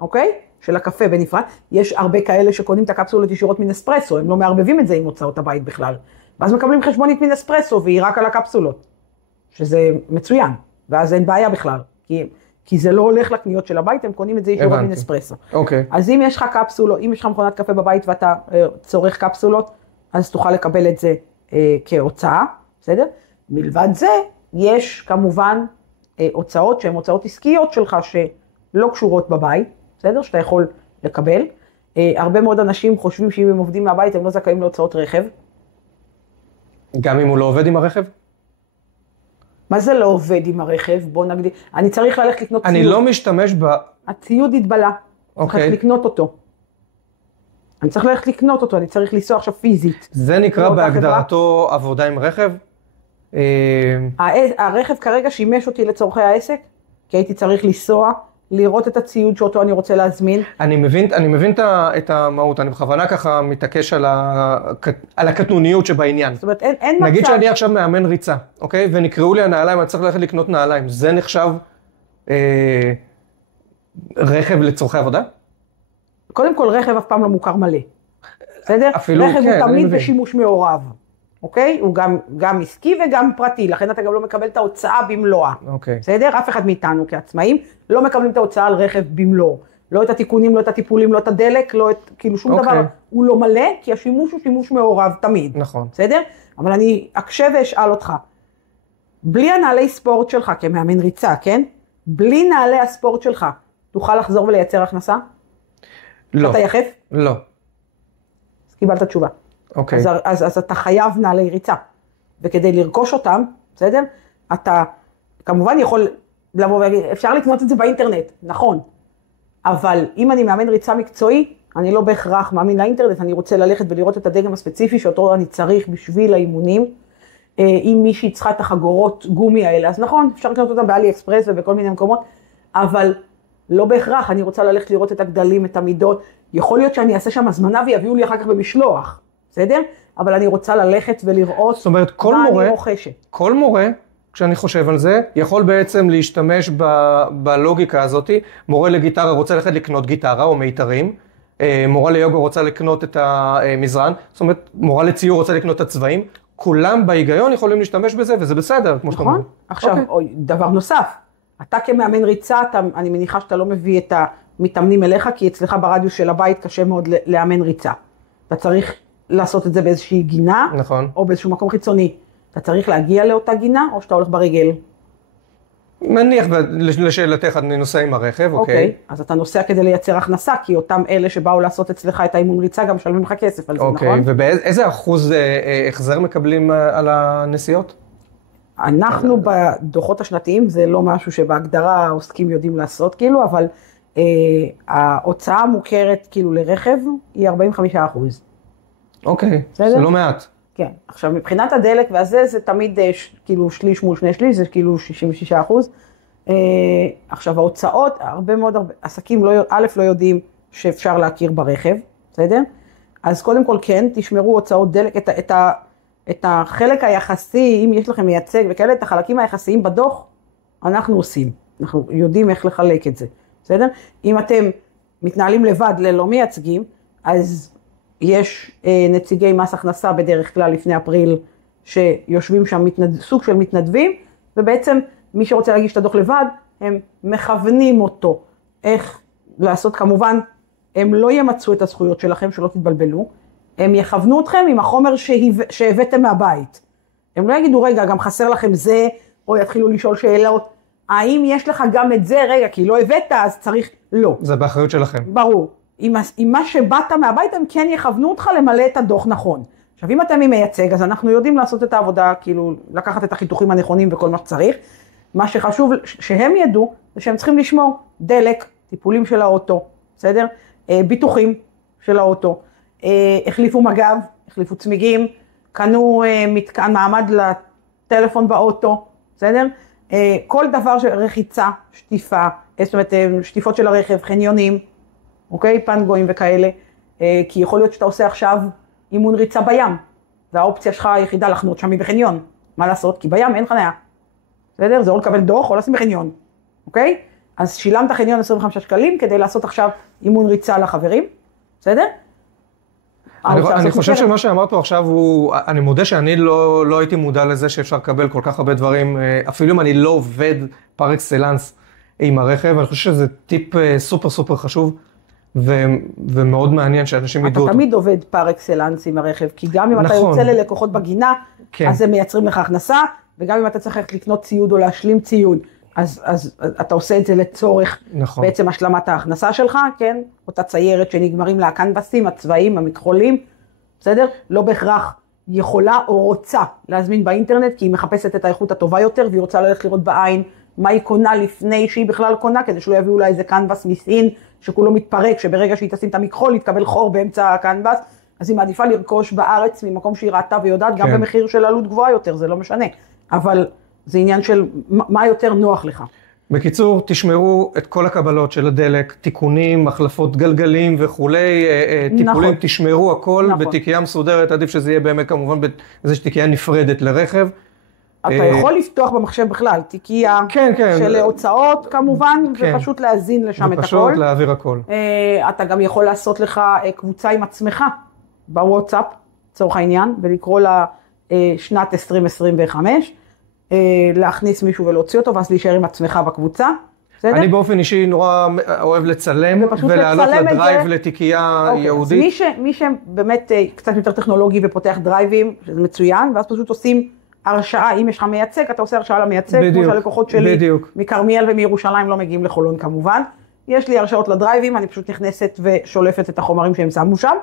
אוקיי? של הקפה בנפרד, יש הרבה כאלה שקונים את הקפסולות ישירות מנספרסו, הם לא מערבבים את זה עם הוצאות הבית בכלל. ואז מקבלים חשבונית מנספרסו, והיא רק על הקפסולות, שזה מצוין, ואז אין בעיה בכלל, כי זה לא הולך לקניות של הבית, הם קונים את זה ישירות מנספרסו. אוקיי. אז אם יש לך קפסולות, אם יש לך מכונת קפה בבית ואתה צורך קפסולות, אז תוכל לקבל את זה כהוצאה, בסדר? מלבד זה, יש כמובן הוצאות שהן הוצאות עסקיות שלך שלא קשורות בבית, בסדר? שאתה יכול לקבל. הרבה מאוד אנשים חושבים שאם הם עובדים מהבית, הם לא זכאים להוצאות רכב. גם אם הוא לא עובד עם הרכב? מה זה לא עובד עם הרכב? בוא נגדיר. אני צריך ללכת לקנות ציוד. אני לא משתמש הציוד התבלה. אוקיי. צריך לקנות אותו. אני צריך ללכת לקנות אותו, אני צריך לנסוע עכשיו פיזית. זה נקרא בהגדרתו עבודה עם רכב? הרכב כרגע שימש אותי לצורכי העסק, כי הייתי צריך לנסוע, לראות את הציוד שאותו אני רוצה להזמין. אני מבין את המהות, אני בכוונה ככה מתעקש על הקטנוניות שבעניין. זאת אומרת, אין מצב. נגיד שאני עכשיו מאמן ריצה, אוקיי? ונקראו לי הנעליים, אני צריך ללכת לקנות נעליים. זה נחשב רכב לצורכי עבודה? קודם כל, רכב אף פעם לא מוכר מלא. בסדר? אפילו, רכב כן, הוא תמיד בשימוש מעורב. אוקיי? הוא גם עסקי וגם פרטי, לכן אתה גם לא מקבל את ההוצאה במלואה. אוקיי. בסדר? אף אחד מאיתנו כעצמאים לא מקבלים את ההוצאה על רכב במלואו. לא את התיקונים, לא את הטיפולים, לא את הדלק, לא את, כאילו שום דבר. הוא לא מלא, כי השימוש הוא שימוש מעורב תמיד. נכון. בסדר? אבל אני אקשב ואשאל אותך, בלי הנעלי ספורט שלך כמאמן ריצה, כן? בלי נעלי הספורט שלך, תוכל לחזור ולייצר הכנסה? לא. אתה יחף? לא. אז קיבלת תשובה. אוקיי. אז אתה חייב נעלי ריצה, וכדי לרכוש אותם, בסדר? אתה כמובן יכול לבוא ולהגיד, אפשר לקנות את זה באינטרנט, נכון, אבל אם אני מאמן ריצה מקצועי, אני לא בהכרח מאמין לאינטרנט, אני רוצה ללכת ולראות את הדגם הספציפי שאותו אני צריך בשביל האימונים, אם מישהי צריכה את החגורות גומי האלה, אז נכון, אפשר לקנות אותם באלי אקספרס ובכל מיני מקומות, אבל לא בהכרח, אני רוצה ללכת לראות את הגדלים, את המידות, יכול להיות שאני אעשה שם הזמנה ויביאו לי אחר כך במשלוח, בסדר? אבל אני רוצה ללכת ולראות זאת אומרת, אני רוכשת. כל מורה, כשאני חושב על זה, יכול בעצם להשתמש בלוגיקה הזאת. מורה לגיטרה רוצה ללכת לקנות גיטרה או מיתרים, מורה ליוגה רוצה לקנות את המזרן, זאת אומרת, מורה לציור רוצה לקנות את הצבעים, כולם בהיגיון יכולים להשתמש בזה, וזה בסדר, כמו שאתה אומר. נכון. עכשיו, דבר נוסף, אתה כמאמן ריצה, אני מניחה שאתה לא מביא את המתאמנים אליך, כי אצלך ברדיוס של הבית קשה מאוד לאמן ריצה. אתה צריך לעשות את זה באיזושהי גינה, נכון. או באיזשהו מקום חיצוני. אתה צריך להגיע לאותה גינה, או שאתה הולך ברגל? מניח, לשאלתך, אני נוסע עם הרכב, אוקיי. אז אתה נוסע כדי לייצר הכנסה, כי אותם אלה שבאו לעשות אצלך את האימון ריצה, גם משלמים לך כסף על זה, נכון? אוקיי, ובאיזה אחוז החזר מקבלים על הנסיעות? אנחנו בדוחות השנתיים, זה לא משהו שבהגדרה העוסקים יודעים לעשות, כאילו, אבל ההוצאה המוכרת, כאילו, לרכב, היא 45%. אוקיי, זה לא מעט. כן, עכשיו מבחינת הדלק והזה, זה תמיד כאילו שליש מול שני שליש, זה כאילו 66%. עכשיו ההוצאות, הרבה מאוד עסקים לא יודעים שאפשר להכיר ברכב, בסדר? אז קודם כל כן, תשמרו הוצאות דלק, את החלק היחסי, אם יש לכם מייצג וכאלה, את החלקים היחסיים בדוח, אנחנו עושים. אנחנו יודעים איך לחלק את זה, בסדר? אם אתם מתנהלים לבד ללא מייצגים, אז יש נציגי מס הכנסה בדרך כלל לפני אפריל, שיושבים שם סוג של מתנדבים, ובעצם מי שרוצה להגיש את הדוח לבד, הם מכוונים אותו. איך לעשות, כמובן, הם לא ימצאו את הזכויות שלכם, שלא תתבלבלו, הם יכוונו אתכם עם החומר שהבאתם מהבית. הם לא יגידו, רגע, גם חסר לכם זה, או יתחילו לשאול שאלות, האם יש לך גם את זה, רגע, כי לא הבאת, אז צריך, לא. זה באחריות שלכם. ברור. עם מה שבאת מהבית, הם כן יכוונו אותך למלא את הדוח נכון. עכשיו, אם אתם מייצג, אז אנחנו יודעים לעשות את העבודה, כאילו, לקחת את החיתוכים הנכונים וכל מה שצריך. מה שחשוב שהם ידעו, זה שהם צריכים לשמור דלק, טיפולים של האוטו, בסדר? ביטוחים, של האוטו, החליפו מגב, החליפו צמיגים, קנו מתקן מעמד לטלפון באוטו, בסדר? כל דבר של רחיצה, שטיפה, זאת אומרת, שטיפות של הרכב, חניונים, אוקיי? פנגויים וכאלה, כי יכול להיות שאתה עושה עכשיו אימון ריצה בים, והאופציה שלך היחידה לחנות שם היא בחניון. מה לעשות? כי בים אין חניה. בסדר? זה או לקבל דוח או לשים בחניון, אוקיי? אז שילמת חניון 25 שקלים כדי לעשות עכשיו אימון ריצה לחברים, בסדר? אני חושב שמה שאמרת פה עכשיו הוא, אני מודה שאני לא הייתי מודע לזה שאפשר לקבל כל כך הרבה דברים, אפילו אם אני לא עובד פר אקסלנס עם הרכב, אני חושב שזה טיפ סופר סופר חשוב, ומאוד מעניין שאנשים ידעו אותו. אתה תמיד עובד פר אקסלנס עם הרכב, כי גם אם אתה יוצא ללקוחות בגינה, אז הם מייצרים לך הכנסה, וגם אם אתה צריך לקנות ציוד או להשלים ציוד, אז אתה עושה את זה לצורך בעצם השלמת ההכנסה שלך, כן? אותה ציירת שנגמרים לה הקנבסים, הצבעים, המכחולים, בסדר? לא בהכרח יכולה או רוצה להזמין באינטרנט, כי היא מחפשת את האיכות הטובה יותר, והיא רוצה ללכת לראות בעין מה היא קונה לפני שהיא בכלל קונה, כדי שלא יביאו לה איזה קנבס מסין, שכולו מתפרק, שברגע שהיא תשים את המכחול, יתקבל חור באמצע הקנבס, אז היא מעדיפה לרכוש בארץ ממקום שהיא ראתה ויודעת, גם במחיר של עלות גבוהה יותר, זה לא משנה. אבל זה עניין של מה יותר נוח לך. בקיצור, תשמרו את כל הקבלות של הדלק, תיקונים, החלפות גלגלים וכולי, טיפולים, תשמרו הכל בתיקייה מסודרת, עדיף שזה יהיה באמת כמובן באיזושהי תיקייה נפרדת לרכב. אתה יכול לפתוח במחשב בכלל, תיקייה של הוצאות כמובן, ופשוט להזין לשם את הכל. ופשוט להעביר הכל. אתה גם יכול לעשות לך קבוצה עם עצמך בוואטסאפ, לצורך העניין, ולקרוא לה שנת 2025, להכניס מישהו ולהוציא אותו, ואז להישאר עם עצמך בקבוצה. אני באופן אישי נורא אוהב לצלם, ולהעלות לדרייב לתיקייה יהודית. מי שבאמת קצת יותר טכנולוגי ופותח דרייבים, שזה מצוין, ואז פשוט עושים הרשאה, אם יש לך מייצג, אתה עושה הרשאה למייצג, כמו שהלקוחות שלי מקרמיאל ומירושלים לא מגיעים לחולון כמובן. יש לי הרשאות לדרייבים, אני פשוט נכנסת ושולפת את החומרים שהם שמו שם,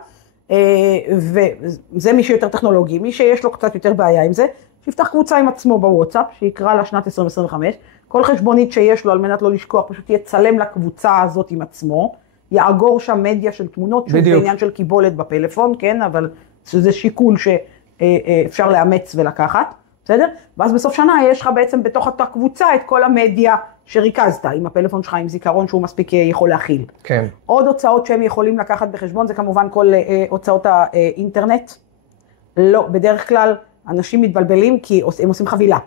וזה מי שיותר טכנולוגי. מי שיש לו קצת יותר בעיה עם זה, שיפתח קבוצה עם עצמו בוואטסאפ, שיקרא לה שנת 2025, כל חשבונית שיש לו על מנת לא לשכוח, פשוט יצלם לקבוצה הזאת עם עצמו, יאגור שם מדיה של תמונות, שזה עניין של קיבולת בפלאפון, כן, אבל זה שיקול שאפשר לאמץ ולקחת, בסדר? ואז בסוף שנה יש לך בעצם בתוך אותה קבוצה את כל המדיה שריכזת, עם הפלאפון שלך, עם זיכרון שהוא מספיק יכול להכיל. כן. עוד הוצאות שהם יכולים לקחת בחשבון, זה כמובן כל הוצאות האינטרנט. לא, בדרך כלל אנשים מתבלבלים כי הם עושים חבילה,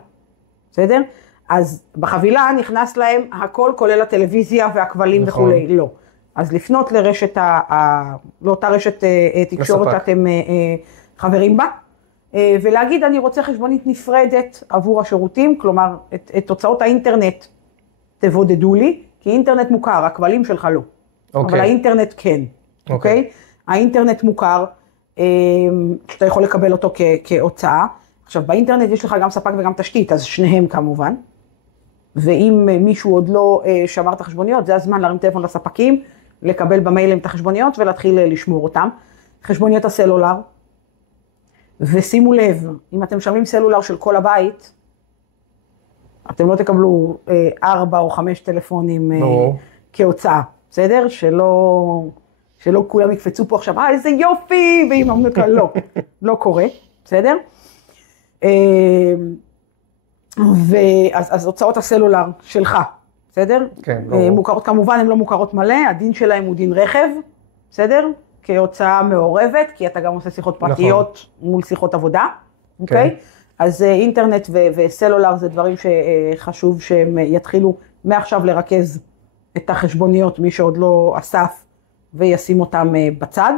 בסדר? אז בחבילה נכנס להם הכל, כולל הטלוויזיה והכבלים וכולי, לא. אז לפנות לרשת, לאותה רשת תקשורת שאתם חברים בה, ולהגיד אני רוצה חשבונית נפרדת עבור השירותים, כלומר את תוצאות האינטרנט תבודדו לי, כי אינטרנט מוכר, הכבלים שלך לא. אבל האינטרנט כן, אוקיי? האינטרנט מוכר, שאתה יכול לקבל אותו כהוצאה. עכשיו באינטרנט יש לך גם ספק וגם תשתית, אז שניהם כמובן. ואם מישהו עוד לא שמר את החשבוניות, זה הזמן להרים טלפון לספקים, לקבל במיילים את החשבוניות ולהתחיל לשמור אותם. חשבוניות הסלולר, ושימו לב, אם אתם משלמים סלולר של כל הבית, אתם לא תקבלו 4 או 5 טלפונים כהוצאה, בסדר? שלא כולם יקפצו פה עכשיו, איזה יופי, ואם אמרו כאן, לא קורה, בסדר? אז הוצאות הסלולר שלך, בסדר? כן. מוכרות, כמובן הן לא מוכרות מלא, הדין שלהם הוא דין רכב, בסדר? כהוצאה מעורבת, כי אתה גם עושה שיחות פרטיות מול שיחות עבודה, אוקיי? אז אינטרנט וסלולר זה דברים שחשוב שהם יתחילו מעכשיו לרכז את החשבוניות, מי שעוד לא אסף, וישים אותם בצד.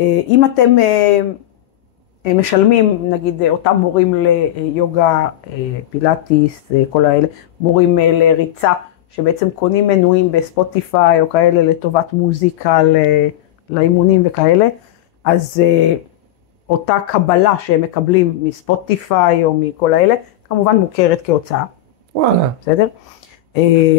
אם אתם משלמים, נגיד, אותם מורים ליוגה, פילאטיס, כל האלה, מורים לריצה, שבעצם קונים מנויים בספוטיפיי או כאלה לטובת מוזיקה, לאימונים וכאלה, אז אותה קבלה שהם מקבלים מספוטיפיי או מכל האלה, כמובן מוכרת כהוצאה. וואלה. בסדר?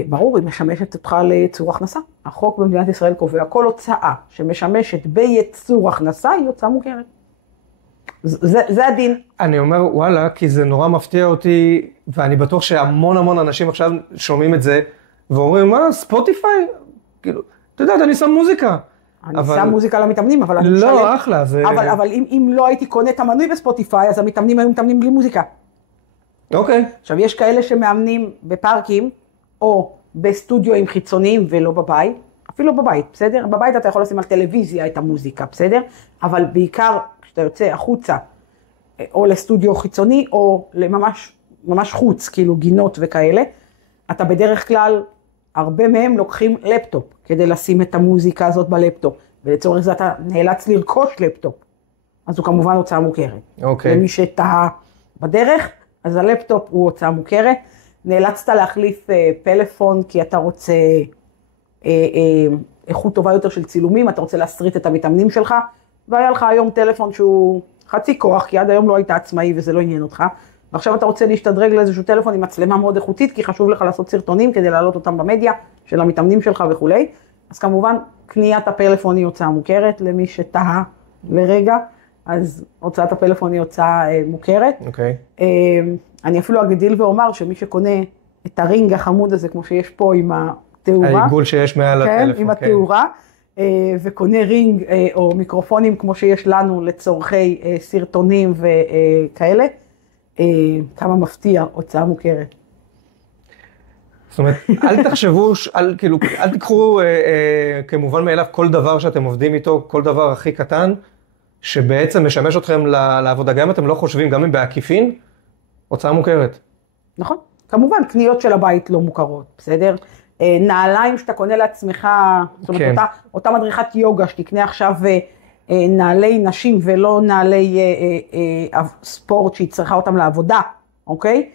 ברור, היא משמשת אותך לייצור הכנסה. החוק במדינת ישראל קובע, כל הוצאה שמשמשת בייצור הכנסה היא הוצאה מוכרת. זה הדין. אני אומר וואלה, כי זה נורא מפתיע אותי, ואני בטוח שהמון אנשים עכשיו שומעים את זה, ואומרים, מה, ספוטיפיי? כאילו, אתה יודע, אני שם מוזיקה. אני שם מוזיקה למתאמנים, אבל אני משלם. לא, אחלה. אבל אם לא הייתי קונה את המנוי בספוטיפיי, אז המתאמנים היו מתאמנים בלי מוזיקה. אוקיי. עכשיו, יש כאלה שמאמנים בפארקים, או בסטודיו חיצוניים ולא בבית, אפילו בבית, בסדר? בבית אתה יכול לשים על טלוויזיה את המוזיקה, בסדר? אבל בעיקר כשאתה יוצא החוצה, או לסטודיו חיצוני, או ממש חוץ, כאילו גינות וכאלה, אתה בדרך כלל, הרבה מהם לוקחים לפטופ, כדי לשים את המוזיקה הזאת בלפטופ, ולצורך זה אתה נאלץ לרכוש לפטופ, אז הוא כמובן הוצאה מוכרת. אוקיי. למי שתהה בדרך, אז הלפטופ הוא הוצאה מוכרת, נאלצת להחליף פלאפון, כי אתה רוצה איכות טובה יותר של צילומים, אתה רוצה להסריט את המתאמנים שלך, והיה לך היום טלפון שהוא חצי כוח, כי עד היום לא היית עצמאי וזה לא עניין אותך, ועכשיו אתה רוצה להשתדרג לאיזשהו טלפון עם מצלמה מאוד איכותית, כי חשוב לך לעשות סרטונים כדי להעלות אותם במדיה של המתאמנים שלך וכו'. אז כמובן, קניית הפלאפון היא הוצאה מוכרת, למי שתהה לרגע, אז הוצאת הפלאפון היא הוצאה מוכרת. אוקיי. אני אפילו אגדיל ואומר שמי שקונה את הרינג החמוד הזה, כמו שיש פה עם התאורה. העיגול שיש מעל הטלפון. כן, עם התאורה, וקונה רינג או מיקרופונים כמו שיש לנו לצורכי סרטונים וכאלה, כמה מפתיע, הוצאה מוכרת. זאת אומרת, אל תחשבו, אל תיקחו כמובן מאליו כל דבר שאתם עובדים איתו, כל דבר הכי קטן, שבעצם משמש אתכם לעבודה, גם אם אתם לא חושבים, גם אם בעקיפין, הוצאה מוכרת. נכון. כמובן, קניות של הבית לא מוכרות, בסדר? נעליים שאתה קונה לעצמך, זאת אומרת, אותה מדריכת יוגה שתקנה עכשיו נעלי נשים ולא נעלי ספורט שהיא צריכה אותם לעבודה, אוקיי?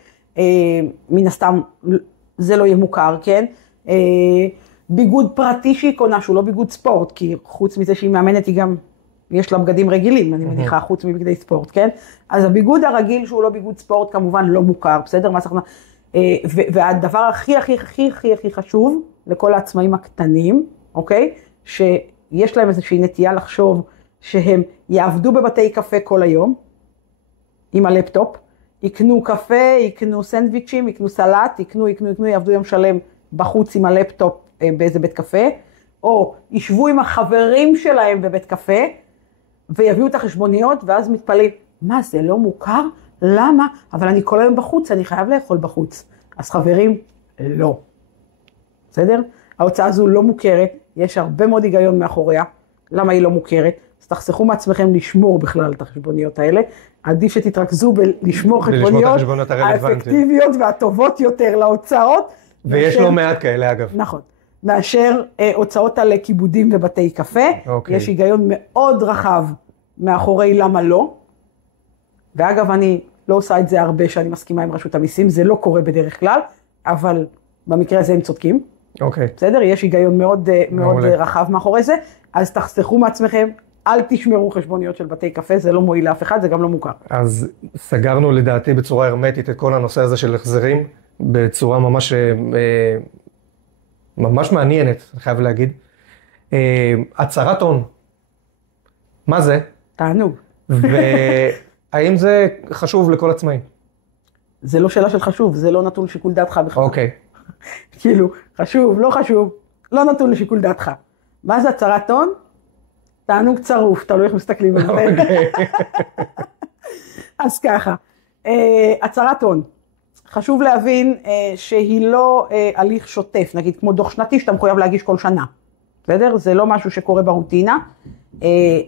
מן הסתם זה לא יהיה מוכר, כן? ביגוד פרטי שהיא קונה, שהוא לא ביגוד ספורט, כי חוץ מזה שהיא מאמנת היא גם, יש לה בגדים רגילים, אני מניחה, חוץ מבגדי ספורט, כן? אז הביגוד הרגיל שהוא לא ביגוד ספורט כמובן לא מוכר, בסדר? והדבר הכי חשוב לכל העצמאים הקטנים, אוקיי? שיש להם איזושהי נטייה לחשוב שהם יעבדו בבתי קפה כל היום, עם הלפטופ, יקנו קפה, יקנו סנדוויצ'ים, יקנו סלט, יקנו, יעבדו יום שלם בחוץ עם הלפטופ באיזה בית קפה, או ישבו עם החברים שלהם בבית קפה, ויביאו את החשבוניות, ואז מתפלאים, מה זה לא מוכר? למה? אבל אני כל היום בחוץ, אני חייב לאכול בחוץ. אז חברים, לא. בסדר? ההוצאה הזו לא מוכרת, יש הרבה מאוד היגיון מאחוריה. למה היא לא מוכרת? אז תחסכו מעצמכם לשמור בכלל את החשבוניות האלה. עדיף שתתרכזו בלשמור חשבוניות האפקטיביות והטובות יותר להוצאות. ויש לא מעט כאלה אגב. נכון. מאשר הוצאות על כיבודים ובתי קפה. יש היגיון מאוד רחב מאחורי למה לא. ואגב, אני לא עושה את זה הרבה שאני מסכימה עם רשות המיסים, זה לא קורה בדרך כלל, אבל במקרה הזה הם צודקים. אוקיי. בסדר? יש היגיון מאוד רחב מאחורי זה, אז תחסכו מעצמכם, אל תשמרו חשבוניות של בתי קפה, זה לא מועיל לאף אחד, זה גם לא מוכר. אז סגרנו לדעתי בצורה הרמטית את כל הנושא הזה של החזרים, בצורה ממש מעניינת, אני חייב להגיד. הצהרת הון. מה זה? תענוג. האם זה חשוב לכל עצמאי? זה לא שאלה של חשוב, זה לא נתון לשיקול דעתך בכלל. אוקיי. כאילו, חשוב, לא חשוב, לא נתון לשיקול דעתך. מה זה הצהרת הון? תענוג צרוף, תלוי איך מסתכלים על זה. אוקיי. אז ככה, הצהרת הון. חשוב להבין שהיא לא הליך שוטף, נגיד כמו דוח שנתי שאתה מחויב להגיש כל שנה. בסדר? זה לא משהו שקורה ברוטינה.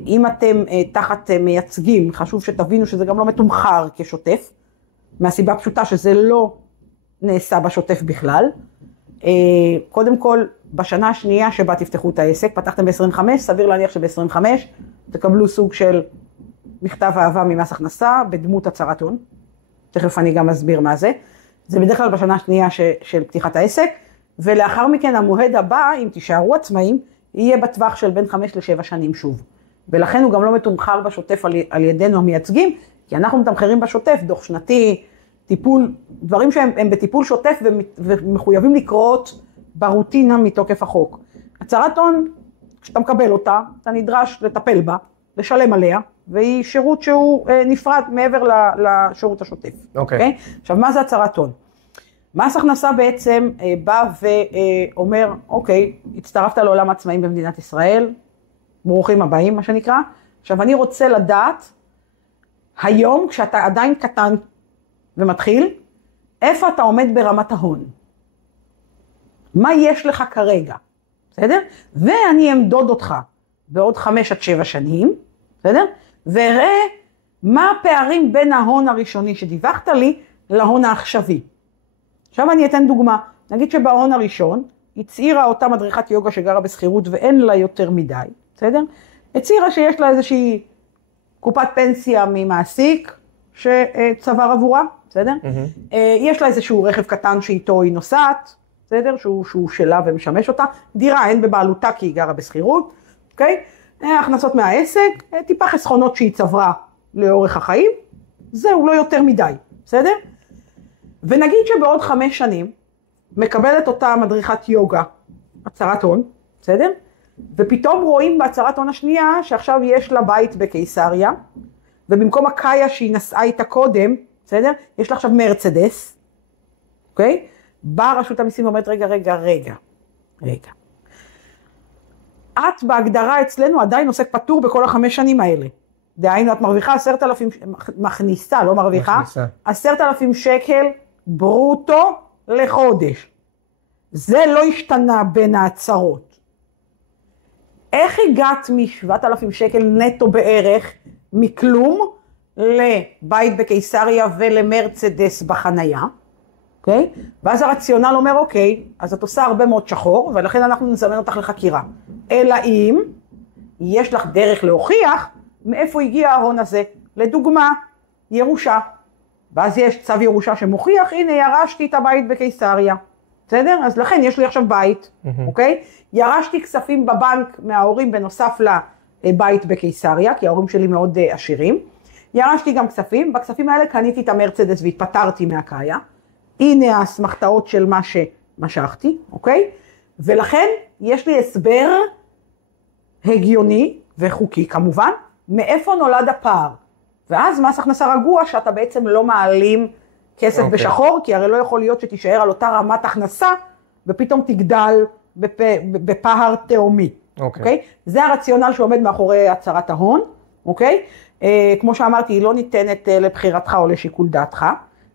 אם אתם תחת מייצגים, חשוב שתבינו שזה גם לא מתומחר כשוטף, מהסיבה פשוטה שזה לא נעשה בשוטף בכלל. קודם כל, בשנה השנייה שבה תפתחו את העסק, פתחתם ב-25, סביר להניח שב-25 תקבלו סוג של מכתב אהבה ממס הכנסה, בדמות הצהרת הון. תכף אני גם אסביר מה זה. זה בדרך כלל בשנה השנייה של פתיחת העסק, ולאחר מכן המועד הבא, אם תישארו עצמאים, יהיה בטווח של בין 5 ל-7 שנים שוב. ולכן הוא גם לא מתומחר בשוטף על ידינו המייצגים, כי אנחנו מתמחרים בשוטף, דוח שנתי, טיפול, דברים שהם בטיפול שוטף ומחויבים לקרות ברוטינה מתוקף החוק. הצהרת הון, כשאתה מקבל אותה, אתה נדרש לטפל בה, לשלם עליה, והיא שירות שהוא נפרד מעבר לשירות השוטף. אוקיי. עכשיו, מה זה הצהרת הון? מס הכנסה בעצם בא ואומר, אוקיי, הצטרפת לעולם העצמאים במדינת ישראל, ברוכים הבאים, מה שנקרא. עכשיו, אני רוצה לדעת, היום, כשאתה עדיין קטן ומתחיל, איפה אתה עומד ברמת ההון? מה יש לך כרגע? בסדר? ואני אמדוד אותך בעוד 5 עד 7 שנים, בסדר? וראה מה הפערים בין ההון הראשוני שדיווחת לי להון העכשווי. עכשיו אני אתן דוגמה. נגיד שבהון הראשון, הצעירה אותה מדריכת יוגה שגרה בסחירות ואין לה יותר מדי, בסדר? הצעירה שיש לה איזושהי קופת פנסיה ממעסיק שצבר עבורה, בסדר? יש לה איזשהו רכב קטן שאיתו היא נוסעת, בסדר? שהוא שלה ומשמש אותה. דירה אין בבעלותה כי היא גרה בסחירות, אוקיי? הכנסות מהעסק, טיפה חסכונות שהיא צברה לאורך החיים, זהו, לא יותר מדי, בסדר? ונגיד שבעוד 5 שנים, מקבלת אותה מדריכת יוגה, הצהרת הון, בסדר? ופתאום רואים בהצהרת הון השנייה, שעכשיו יש לה בית בקיסריה, ובמקום הקאיה שהיא נסעה איתה קודם, בסדר? יש לה עכשיו מרצדס, אוקיי? באה רשות המיסים ואומרת, רגע. את בהגדרה אצלנו עדיין עוסק פטור בכל 5 שנים האלה. דהיינו, את מרוויחה 10,000, מכניסה, לא מרוויחה, 10,000 שקל ברוטו לחודש. זה לא השתנה בין ההצהרות. איך הגעת מ7,000 שקל נטו בערך, מכלום, לבית בקיסריה ולמרצדס בחנייה? אוקיי? ואז הרציונל אומר, אוקיי, אז את עושה הרבה מאוד שחור, ולכן אנחנו נזמן אותך לחקירה. אלא אם יש לך דרך להוכיח מאיפה הגיע ההון הזה. לדוגמה, ירושה. ואז יש צו ירושה שמוכיח, הנה ירשתי את הבית בקיסריה. בסדר? אז לכן יש לי עכשיו בית, אוקיי? ירשתי כספים בבנק מההורים בנוסף לבית בקיסריה, כי ההורים שלי מאוד עשירים. ירשתי גם כספים, בכספים האלה קניתי את המרצדס והתפטרתי מהקאיה. הנה הסמכתאות של מה שמשכתי, אוקיי? ולכן יש לי הסבר הגיוני וחוקי כמובן, מאיפה נולד הפער. ואז מס הכנסה רגוע שאתה בעצם לא מעלים כסף בשחור, כי הרי לא יכול להיות שתישאר על אותה רמת הכנסה, ופתאום תגדל בפער תאומי. אוקיי? זה הרציונל שעומד מאחורי הצהרת ההון, אוקיי? כמו שאמרתי, היא לא ניתנת לבחירתך או לשיקול דעתך.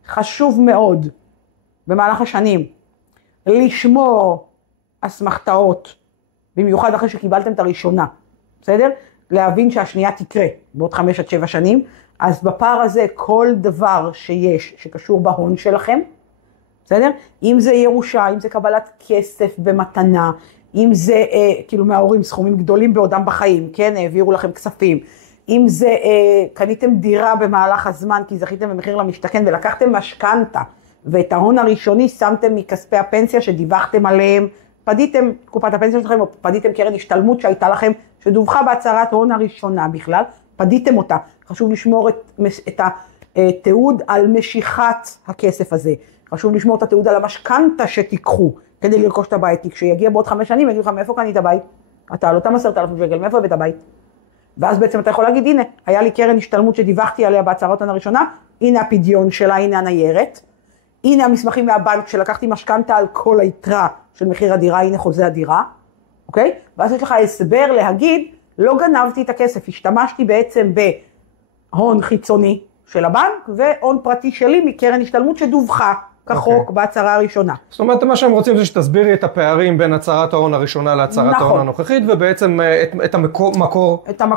חשוב מאוד במהלך השנים לשמור אסמכתאות, במיוחד אחרי שקיבלתם את הראשונה, בסדר? להבין שהשנייה תקרה בעוד 5 עד 7 שנים, אז בפער הזה כל דבר שיש שקשור בהון שלכם, בסדר? אם זה ירושה, אם זה קבלת כסף במתנה, אם זה כאילו מההורים סכומים גדולים בעודם בחיים, כן? העבירו לכם כספים, אם זה קניתם דירה במהלך הזמן כי זכיתם במחיר למשתכן ולקחתם משכנתה, ואת ההון הראשוני שמתם מכספי הפנסיה שדיווחתם עליהם, פדיתם קופת הפנסיה שלכם או פדיתם קרן השתלמות שהייתה לכם, שדווחה בהצהרת ההון הראשונה בכלל, פדיתם אותה. חשוב לשמור את התיעוד על משיכת הכסף הזה. חשוב לשמור את התיעוד על המשכנתה שתיקחו כדי לרכוש את הבית. כי כשיגיע בעוד 5 שנים, יגידו לך מאיפה קנית הבית? אתה על אותם 10,000 שקל, מאיפה הבאת הבית? ואז בעצם אתה יכול להגיד, הנה, היה לי קרן השתלמות שדיווחתי עליה בהצהרת ההון הראשונה, הנה הפדיון שלה, הנה הניירת, הנה המסמכים מהבנק שלקחתי משכנתה על כל היתרה של מחיר הדירה, הנה חוזה הדירה, אוקיי? ואז יש לך הסבר להגיד, לא גנבתי את הכסף, השתמשתי בעצם בהון חיצוני של הבנק, והון פרטי שלי מקרן השתלמות שדווחה כחוק בהצהרה הראשונה. זאת אומרת, מה שהם רוצים זה שתסבירי את הפערים בין הצהרת ההון הראשונה להצהרת ההון הנוכחית, ובעצם את המקור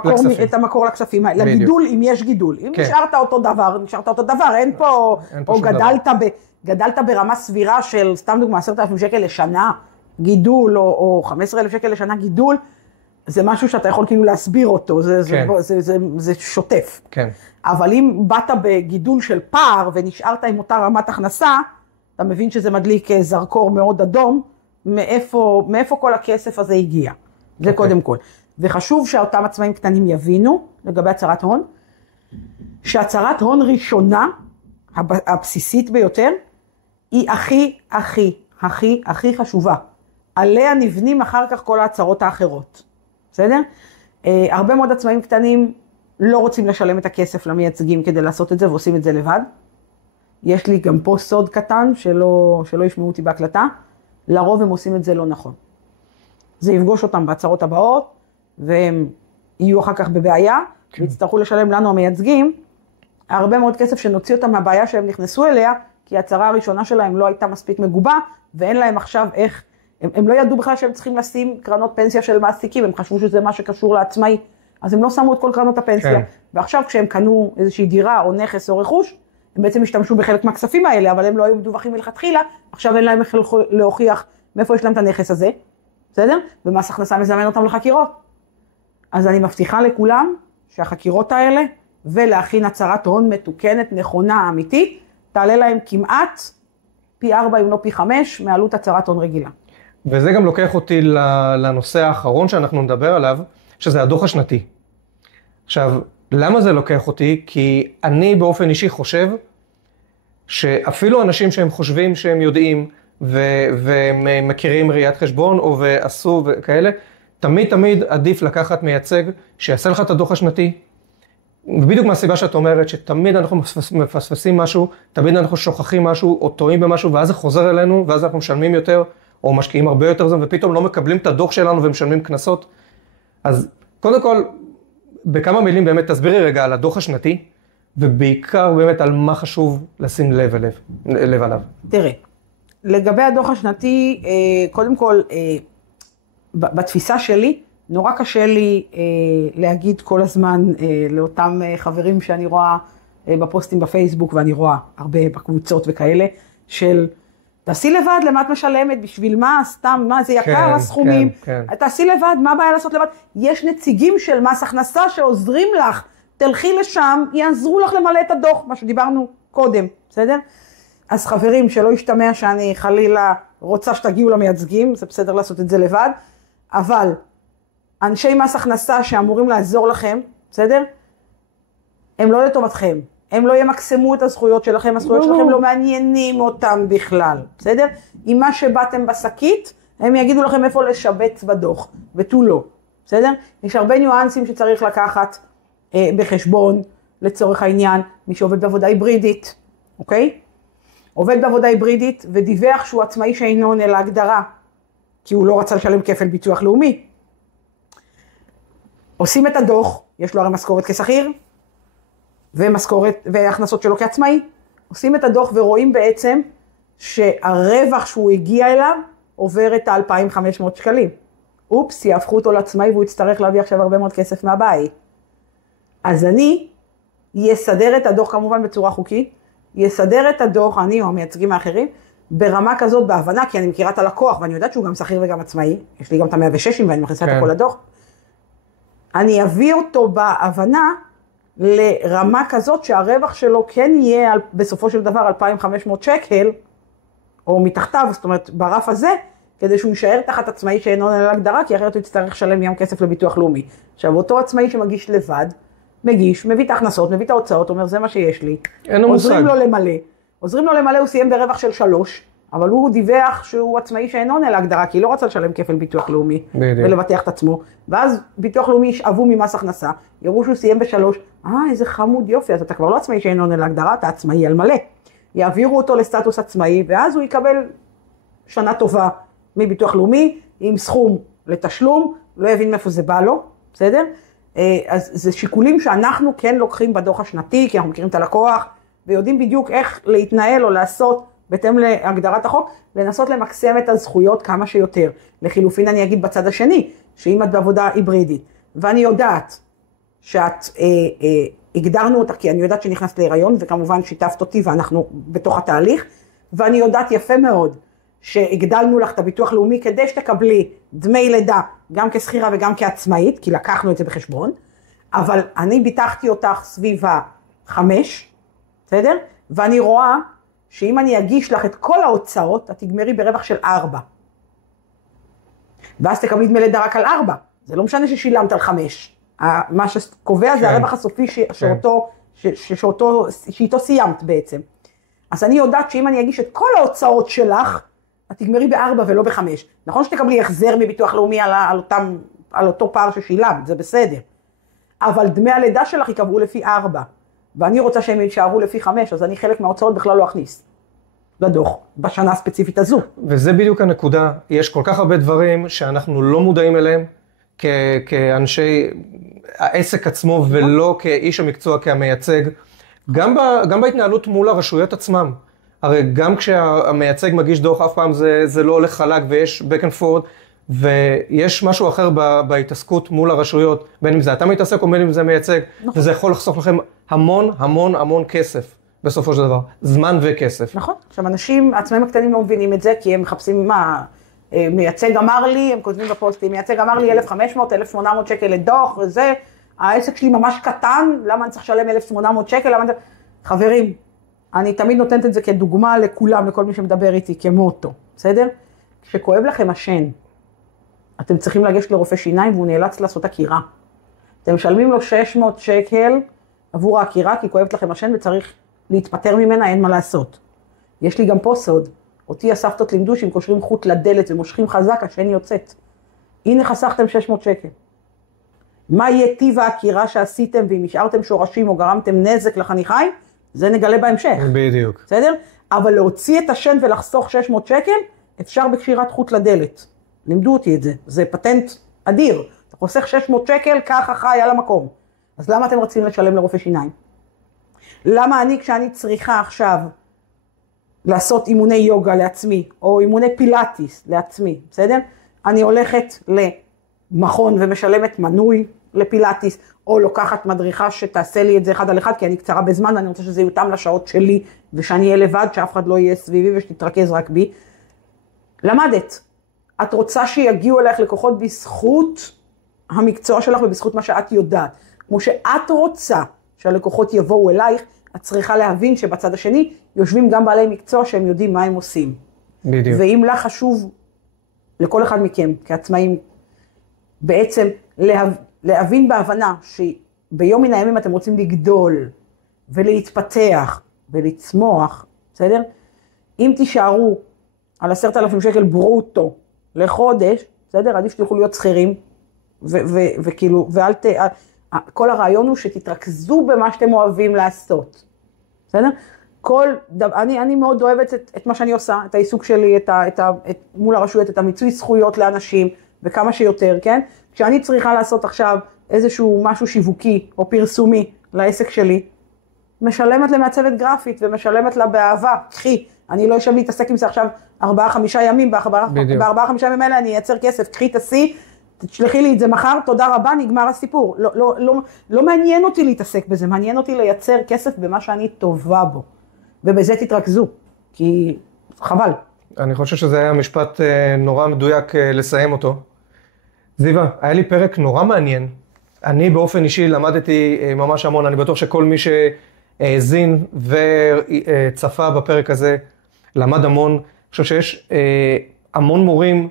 לכספים. את המקור לכספים, לגידול, אם יש גידול. אם נשארת אותו דבר, אין פה, או גדלת ברמה סבירה של, סתם דוגמה, 10,000 שקל לשנה גידול, או 15,000 שקל לשנה גידול, זה משהו שאתה יכול כאילו להסביר אותו, זה שוטף. כן. אבל אם באת בגידול של פער ונשארת עם אותה רמת הכנסה, אתה מבין שזה מדליק זרקור מאוד אדום, מאיפה כל הכסף הזה הגיע. זה קודם כל. וחשוב שאותם עצמאים קטנים יבינו, לגבי הצהרת הון, שהצהרת הון ראשונה, הבסיסית ביותר, היא הכי חשובה. עליה נבנים אחר כך כל ההצהרות האחרות. בסדר? הרבה מאוד עצמאים קטנים לא רוצים לשלם את הכסף למייצגים כדי לעשות את זה, ועושים את זה לבד. יש לי גם פה סוד קטן שלא ישמעו אותי בהקלטה. לרוב הם עושים את זה לא נכון. זה יפגוש אותם בהצהרות הבאות, והם יהיו אחר כך בבעיה, ויצטרכו לשלם לנו המייצגים, הרבה מאוד כסף שנוציא אותם מהבעיה שהם נכנסו אליה, כי ההצהרה הראשונה שלהם לא הייתה מספיק מגובה, ואין להם עכשיו איך, הם לא ידעו בכלל שהם צריכים לשים קרנות פנסיה של מעסיקים, הם חשבו שזה מה שקשור לעצמאי, אז הם לא שמו את כל קרנות הפנסיה, כן. ועכשיו כשהם קנו איזושהי דירה או נכס או רכוש, הם בעצם השתמשו בחלק מהכספים האלה, אבל הם לא היו מדווחים מלכתחילה, עכשיו אין להם איך להוכיח מאיפה יש להם את הנכס הזה, בסדר? ומס הכנסה מזמן אותם לחקירות. אז אני מבטיחה לכולם שהחקירות האלה, ולהכין הצהרת הון מתוקנת, נכונה, אמיתית, תעלה להם כמעט פי 4 אם לא פי 5 מעלות הצהרת הון רגילה. וזה גם לוקח אותי לנושא האחרון שאנחנו נדבר עליו, שזה הדוח השנתי. עכשיו, למה זה לוקח אותי? כי אני באופן אישי חושב שאפילו אנשים שהם חושבים שהם יודעים והם מכירים ראיית חשבון או ועשו וכאלה, תמיד עדיף לקחת מייצג שיעשה לך את הדוח השנתי. ובדיוק מהסיבה שאת אומרת שתמיד אנחנו מפספסים משהו, תמיד אנחנו שוכחים משהו או טועים במשהו ואז זה חוזר אלינו ואז אנחנו משלמים יותר או משקיעים הרבה יותר זמן ופתאום לא מקבלים את הדוח שלנו ומשלמים קנסות. אז קודם כל, בכמה מילים באמת תסבירי רגע על הדוח השנתי ובעיקר באמת על מה חשוב לשים לב עליו. תראה, לגבי הדוח השנתי, קודם כל, בתפיסה שלי, נורא קשה לי להגיד כל הזמן לאותם חברים שאני רואה בפוסטים בפייסבוק, ואני רואה הרבה בקבוצות וכאלה, של תעשי לבד למה את משלמת, בשביל מה, סתם, מה זה יקר הסכומים, תעשי לבד, מה הבעיה לעשות לבד? יש נציגים של מס הכנסה שעוזרים לך, תלכי לשם, יעזרו לך למלא את הדוח, מה שדיברנו קודם, בסדר? אז חברים, שלא ישתמע שאני חלילה רוצה שתגיעו למייצגים, זה בסדר לעשות את זה לבד, אבל אנשי מס הכנסה שאמורים לעזור לכם, בסדר? הם לא לטובתכם, הם לא ימקסמו את הזכויות שלכם, הזכויות שלכם לא מעניינים אותם בכלל, בסדר? עם מה שבאתם בשקית, הם יגידו לכם איפה לשבץ בדוח, ותו לא, בסדר? יש הרבה ניואנסים שצריך לקחת בחשבון, לצורך העניין, מי שעובד בעבודה היברידית, אוקיי? עובד בעבודה היברידית ודיווח שהוא עצמאי שאינו עונה להגדרה, כי הוא לא רצה לשלם כפל ביטוח לאומי. עושים את הדוח, יש לו הרי משכורת כשכיר, והכנסות שלו כעצמאי. עושים את הדוח ורואים בעצם שהרווח שהוא הגיע אליו עובר את ה-2,500 שקלים. אופס, יהפכו אותו לעצמאי והוא יצטרך להביא עכשיו הרבה מאוד כסף מהבית. אז אני יסדר את הדוח כמובן בצורה חוקית, יסדר את הדוח, אני או המייצגים האחרים, ברמה כזאת בהבנה, כי אני מכירה את הלקוח, ואני יודעת שהוא גם שכיר וגם עצמאי, יש לי גם את ה-106 ואני מכניסה את הכל לדוח. אני אביא אותו בהבנה לרמה כזאת שהרווח שלו כן יהיה בסופו של דבר 2,500 שקל, או מתחתיו, זאת אומרת ברף הזה, כדי שהוא יישאר תחת עצמאי שאינו עונה להגדרה, כי אחרת הוא יצטרך לשלם ים כסף לביטוח לאומי. עכשיו, אותו עצמאי שמגיש לבד, מגיש, מביא את ההכנסות, מביא את ההוצאות, אומר זה מה שיש לי. עוזרים לו למלא. עוזרים לו למלא, הוא סיים ברווח של 3, אבל הוא דיווח שהוא עצמאי שאינו עונה להגדרה, כי לא רצה לשלם כפל ביטוח לאומי, ולבטח את עצמו. ואז ביטוח לאומי ישאבו ממס הכנסה, יראו שהוא סיים ב3, איזה חמוד יופי, אז אתה כבר לא עצמאי שאינו עונה להגדרה, אתה עצמאי על מלא. יעבירו אותו לסטטוס עצמאי, ואז הוא יקבל שנה טובה מביטוח לאומי, עם סכום לתשלום, לא יבין מאיפה זה בא לו, בסדר? אז זה שיקולים שאנחנו כן לוקחים בדוח השנתי, כי אנחנו מכירים את הלקוח, ויודעים בדיוק איך להתנהל או לעשות, בהתאם להגדרת החוק, לנסות למקסם את הזכויות כמה שיותר. לחילופין אני אגיד בצד השני, שאם את בעבודה היברידית, ואני יודעת שאת הגדרנו אותך, כי אני יודעת שנכנסת להיריון, וכמובן שיתפת אותי ואנחנו בתוך התהליך, ואני יודעת יפה מאוד, שהגדלנו לך את הביטוח לאומי, כדי שתקבלי דמי לידה, גם כשכירה וגם כעצמאית, כי לקחנו את זה בחשבון, אבל אני ביטחתי אותך סביב 5, בסדר? ואני רואה שאם אני אגיש לך את כל ההוצאות, את תגמרי ברווח של 4. ואז תקבלי דמי לידה רק על 4. זה לא משנה ששילמת על 5. מה שקובע זה הרווח הסופי שאיתו סיימת בעצם. אז אני יודעת שאם אני אגיש את כל ההוצאות שלך, את תגמרי ב4 ולא ב5. נכון שתקבלי החזר מביטוח לאומי על אותו פער ששילמת, זה בסדר. אבל דמי הלידה שלך יקבעו לפי 4. ואני רוצה שהם יישארו לפי 5, אז אני חלק מההוצאות בכלל לא אכניס לדוח, בשנה הספציפית הזו. וזה בדיוק הנקודה. יש כל כך הרבה דברים שאנחנו לא מודעים אליהם, כאנשי העסק עצמו ולא כאיש המקצוע, כמייצג, גם בהתנהלות מול הרשויות עצמם. הרי גם כשהמייצג מגיש דוח, אף פעם זה לא הולך חלק ויש back and forth, ויש משהו אחר בהתעסקות מול הרשויות, בין אם זה אתה מתעסק או בין אם זה מייצג, וזה יכול לחסוך לכם המון המון המון כסף בסופו של דבר, זמן וכסף. נכון, עכשיו אנשים, העצמאים הקטנים לא מבינים את זה, כי הם מחפשים מה, מייצג אמר לי, הם כותבים בפוסטים, מייצג אמר לי 1,500, 1,800 שקל לדוח, וזה, העסק שלי ממש קטן, למה אני צריך לשלם 1,800 שקל, חברים, אני תמיד נותנת את זה כדוגמה לכולם, לכל מי שמדבר איתי, כמוטו, בסדר? כשכואב לכם השן, אתם צריכים לגשת לרופא שיניים והוא נאלץ לעשות עקירה. אתם משלמים לו 600 שקל עבור העקירה, כי כואבת לכם השן וצריך להתפטר ממנה, אין מה לעשות. יש לי גם פה סוד. אותי הסבתות לימדו שאם קושרים חוט לדלת ומושכים חזק, השן יוצאת. הנה חסכתם 600 שקל. מה יהיה טיב העקירה שעשיתם, ואם השארתם שורשים או גרמתם נזק לחניכי, זה נגלה בהמשך. בדיוק. בסדר? אבל להוציא את השן ולחסוך 600 שקל, אפשר בקשירת חוט לדלת. לימדו אותי את זה. זה פטנט אדיר. אתה חוסך 600 שקל, ככה חי על המקום. אז למה אתם רוצים לשלם לרופא שיניים? למה אני, כשאני צריכה עכשיו לעשות אימוני יוגה לעצמי, או אימוני פילאטיס לעצמי, בסדר? אני הולכת למכון ומשלמת מנוי לפילאטיס, או לוקחת מדריכה שתעשה לי את זה אחד על אחד, כי אני קצרה בזמן, ואני רוצה שזה יותם לשעות שלי, ושאני אהיה לבד, שאף אחד לא יהיה סביבי, ושתתרכז רק בי. למדת. את רוצה שיגיעו אליך לקוחות בזכות המקצוע שלך, ובזכות מה שאת יודעת. כמו שאת רוצה שהלקוחות יבואו אלייך, את צריכה להבין שבצד השני יושבים גם בעלי מקצוע שהם יודעים מה הם עושים. בדיוק. ואם לך חשוב לכל אחד מכם, כעצמאים, בעצם להבין בהבנה שביום מן הימים אתם רוצים לגדול ולהתפתח ולצמוח, בסדר? אם תישארו על 10,000 שקל ברוטו לחודש, בסדר? עדיף שתוכלו להיות שכירים, וכאילו, כל הרעיון הוא שתתרכזו במה שאתם אוהבים לעשות. בסדר? אני מאוד אוהבת את מה שאני עושה, את העיסוק שלי, מול הרשויות, את המיצוי זכויות לאנשים, וכמה שיותר, כן? כשאני צריכה לעשות עכשיו איזשהו משהו שיווקי או פרסומי לעסק שלי, משלמת למעצבת גרפית ומשלמת לה באהבה, קחי, אני לא אשב להתעסק עם זה עכשיו 4-5 ימים, ב4-5 ימים האלה אני אייצר כסף, קחי תעשי, תשלחי לי את זה מחר, תודה רבה, נגמר הסיפור. לא מעניין אותי להתעסק בזה, מעניין אותי לייצר כסף במה שאני טובה בו, ובזה תתרכזו, כי חבל. אני חושב שזה היה משפט נורא מדויק לסיים אותו. זיווה, היה לי פרק נורא מעניין. אני באופן אישי למדתי ממש המון, אני בטוח שכל מי שהאזין וצפה בפרק הזה למד המון. אני חושב שיש המון מורים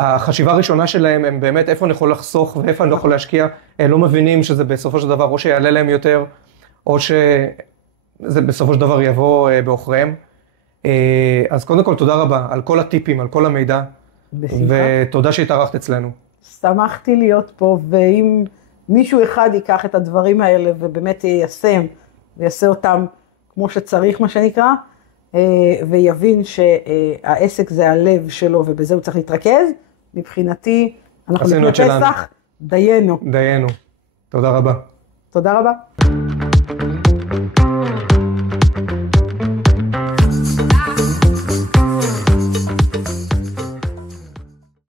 שהחשיבה הראשונה שלהם הם באמת איפה אני יכול לחסוך ואיפה אני לא יכול להשקיע, לא מבינים שזה בסופו של דבר או שיעלה להם יותר, או שזה בסופו של דבר יבוא בעוכריהם. אז קודם כל תודה רבה על כל הטיפים, על כל המידע, ותודה שהתארחת אצלנו. שמחתי להיות פה, ואם מישהו אחד ייקח את הדברים האלה ובאמת יישם, ויעשה אותם כמו שצריך מה שנקרא, ויבין שהעסק זה הלב שלו ובזה הוא צריך להתרכז, מבחינתי אנחנו לפני פסח, דיינו. תודה רבה. תודה רבה.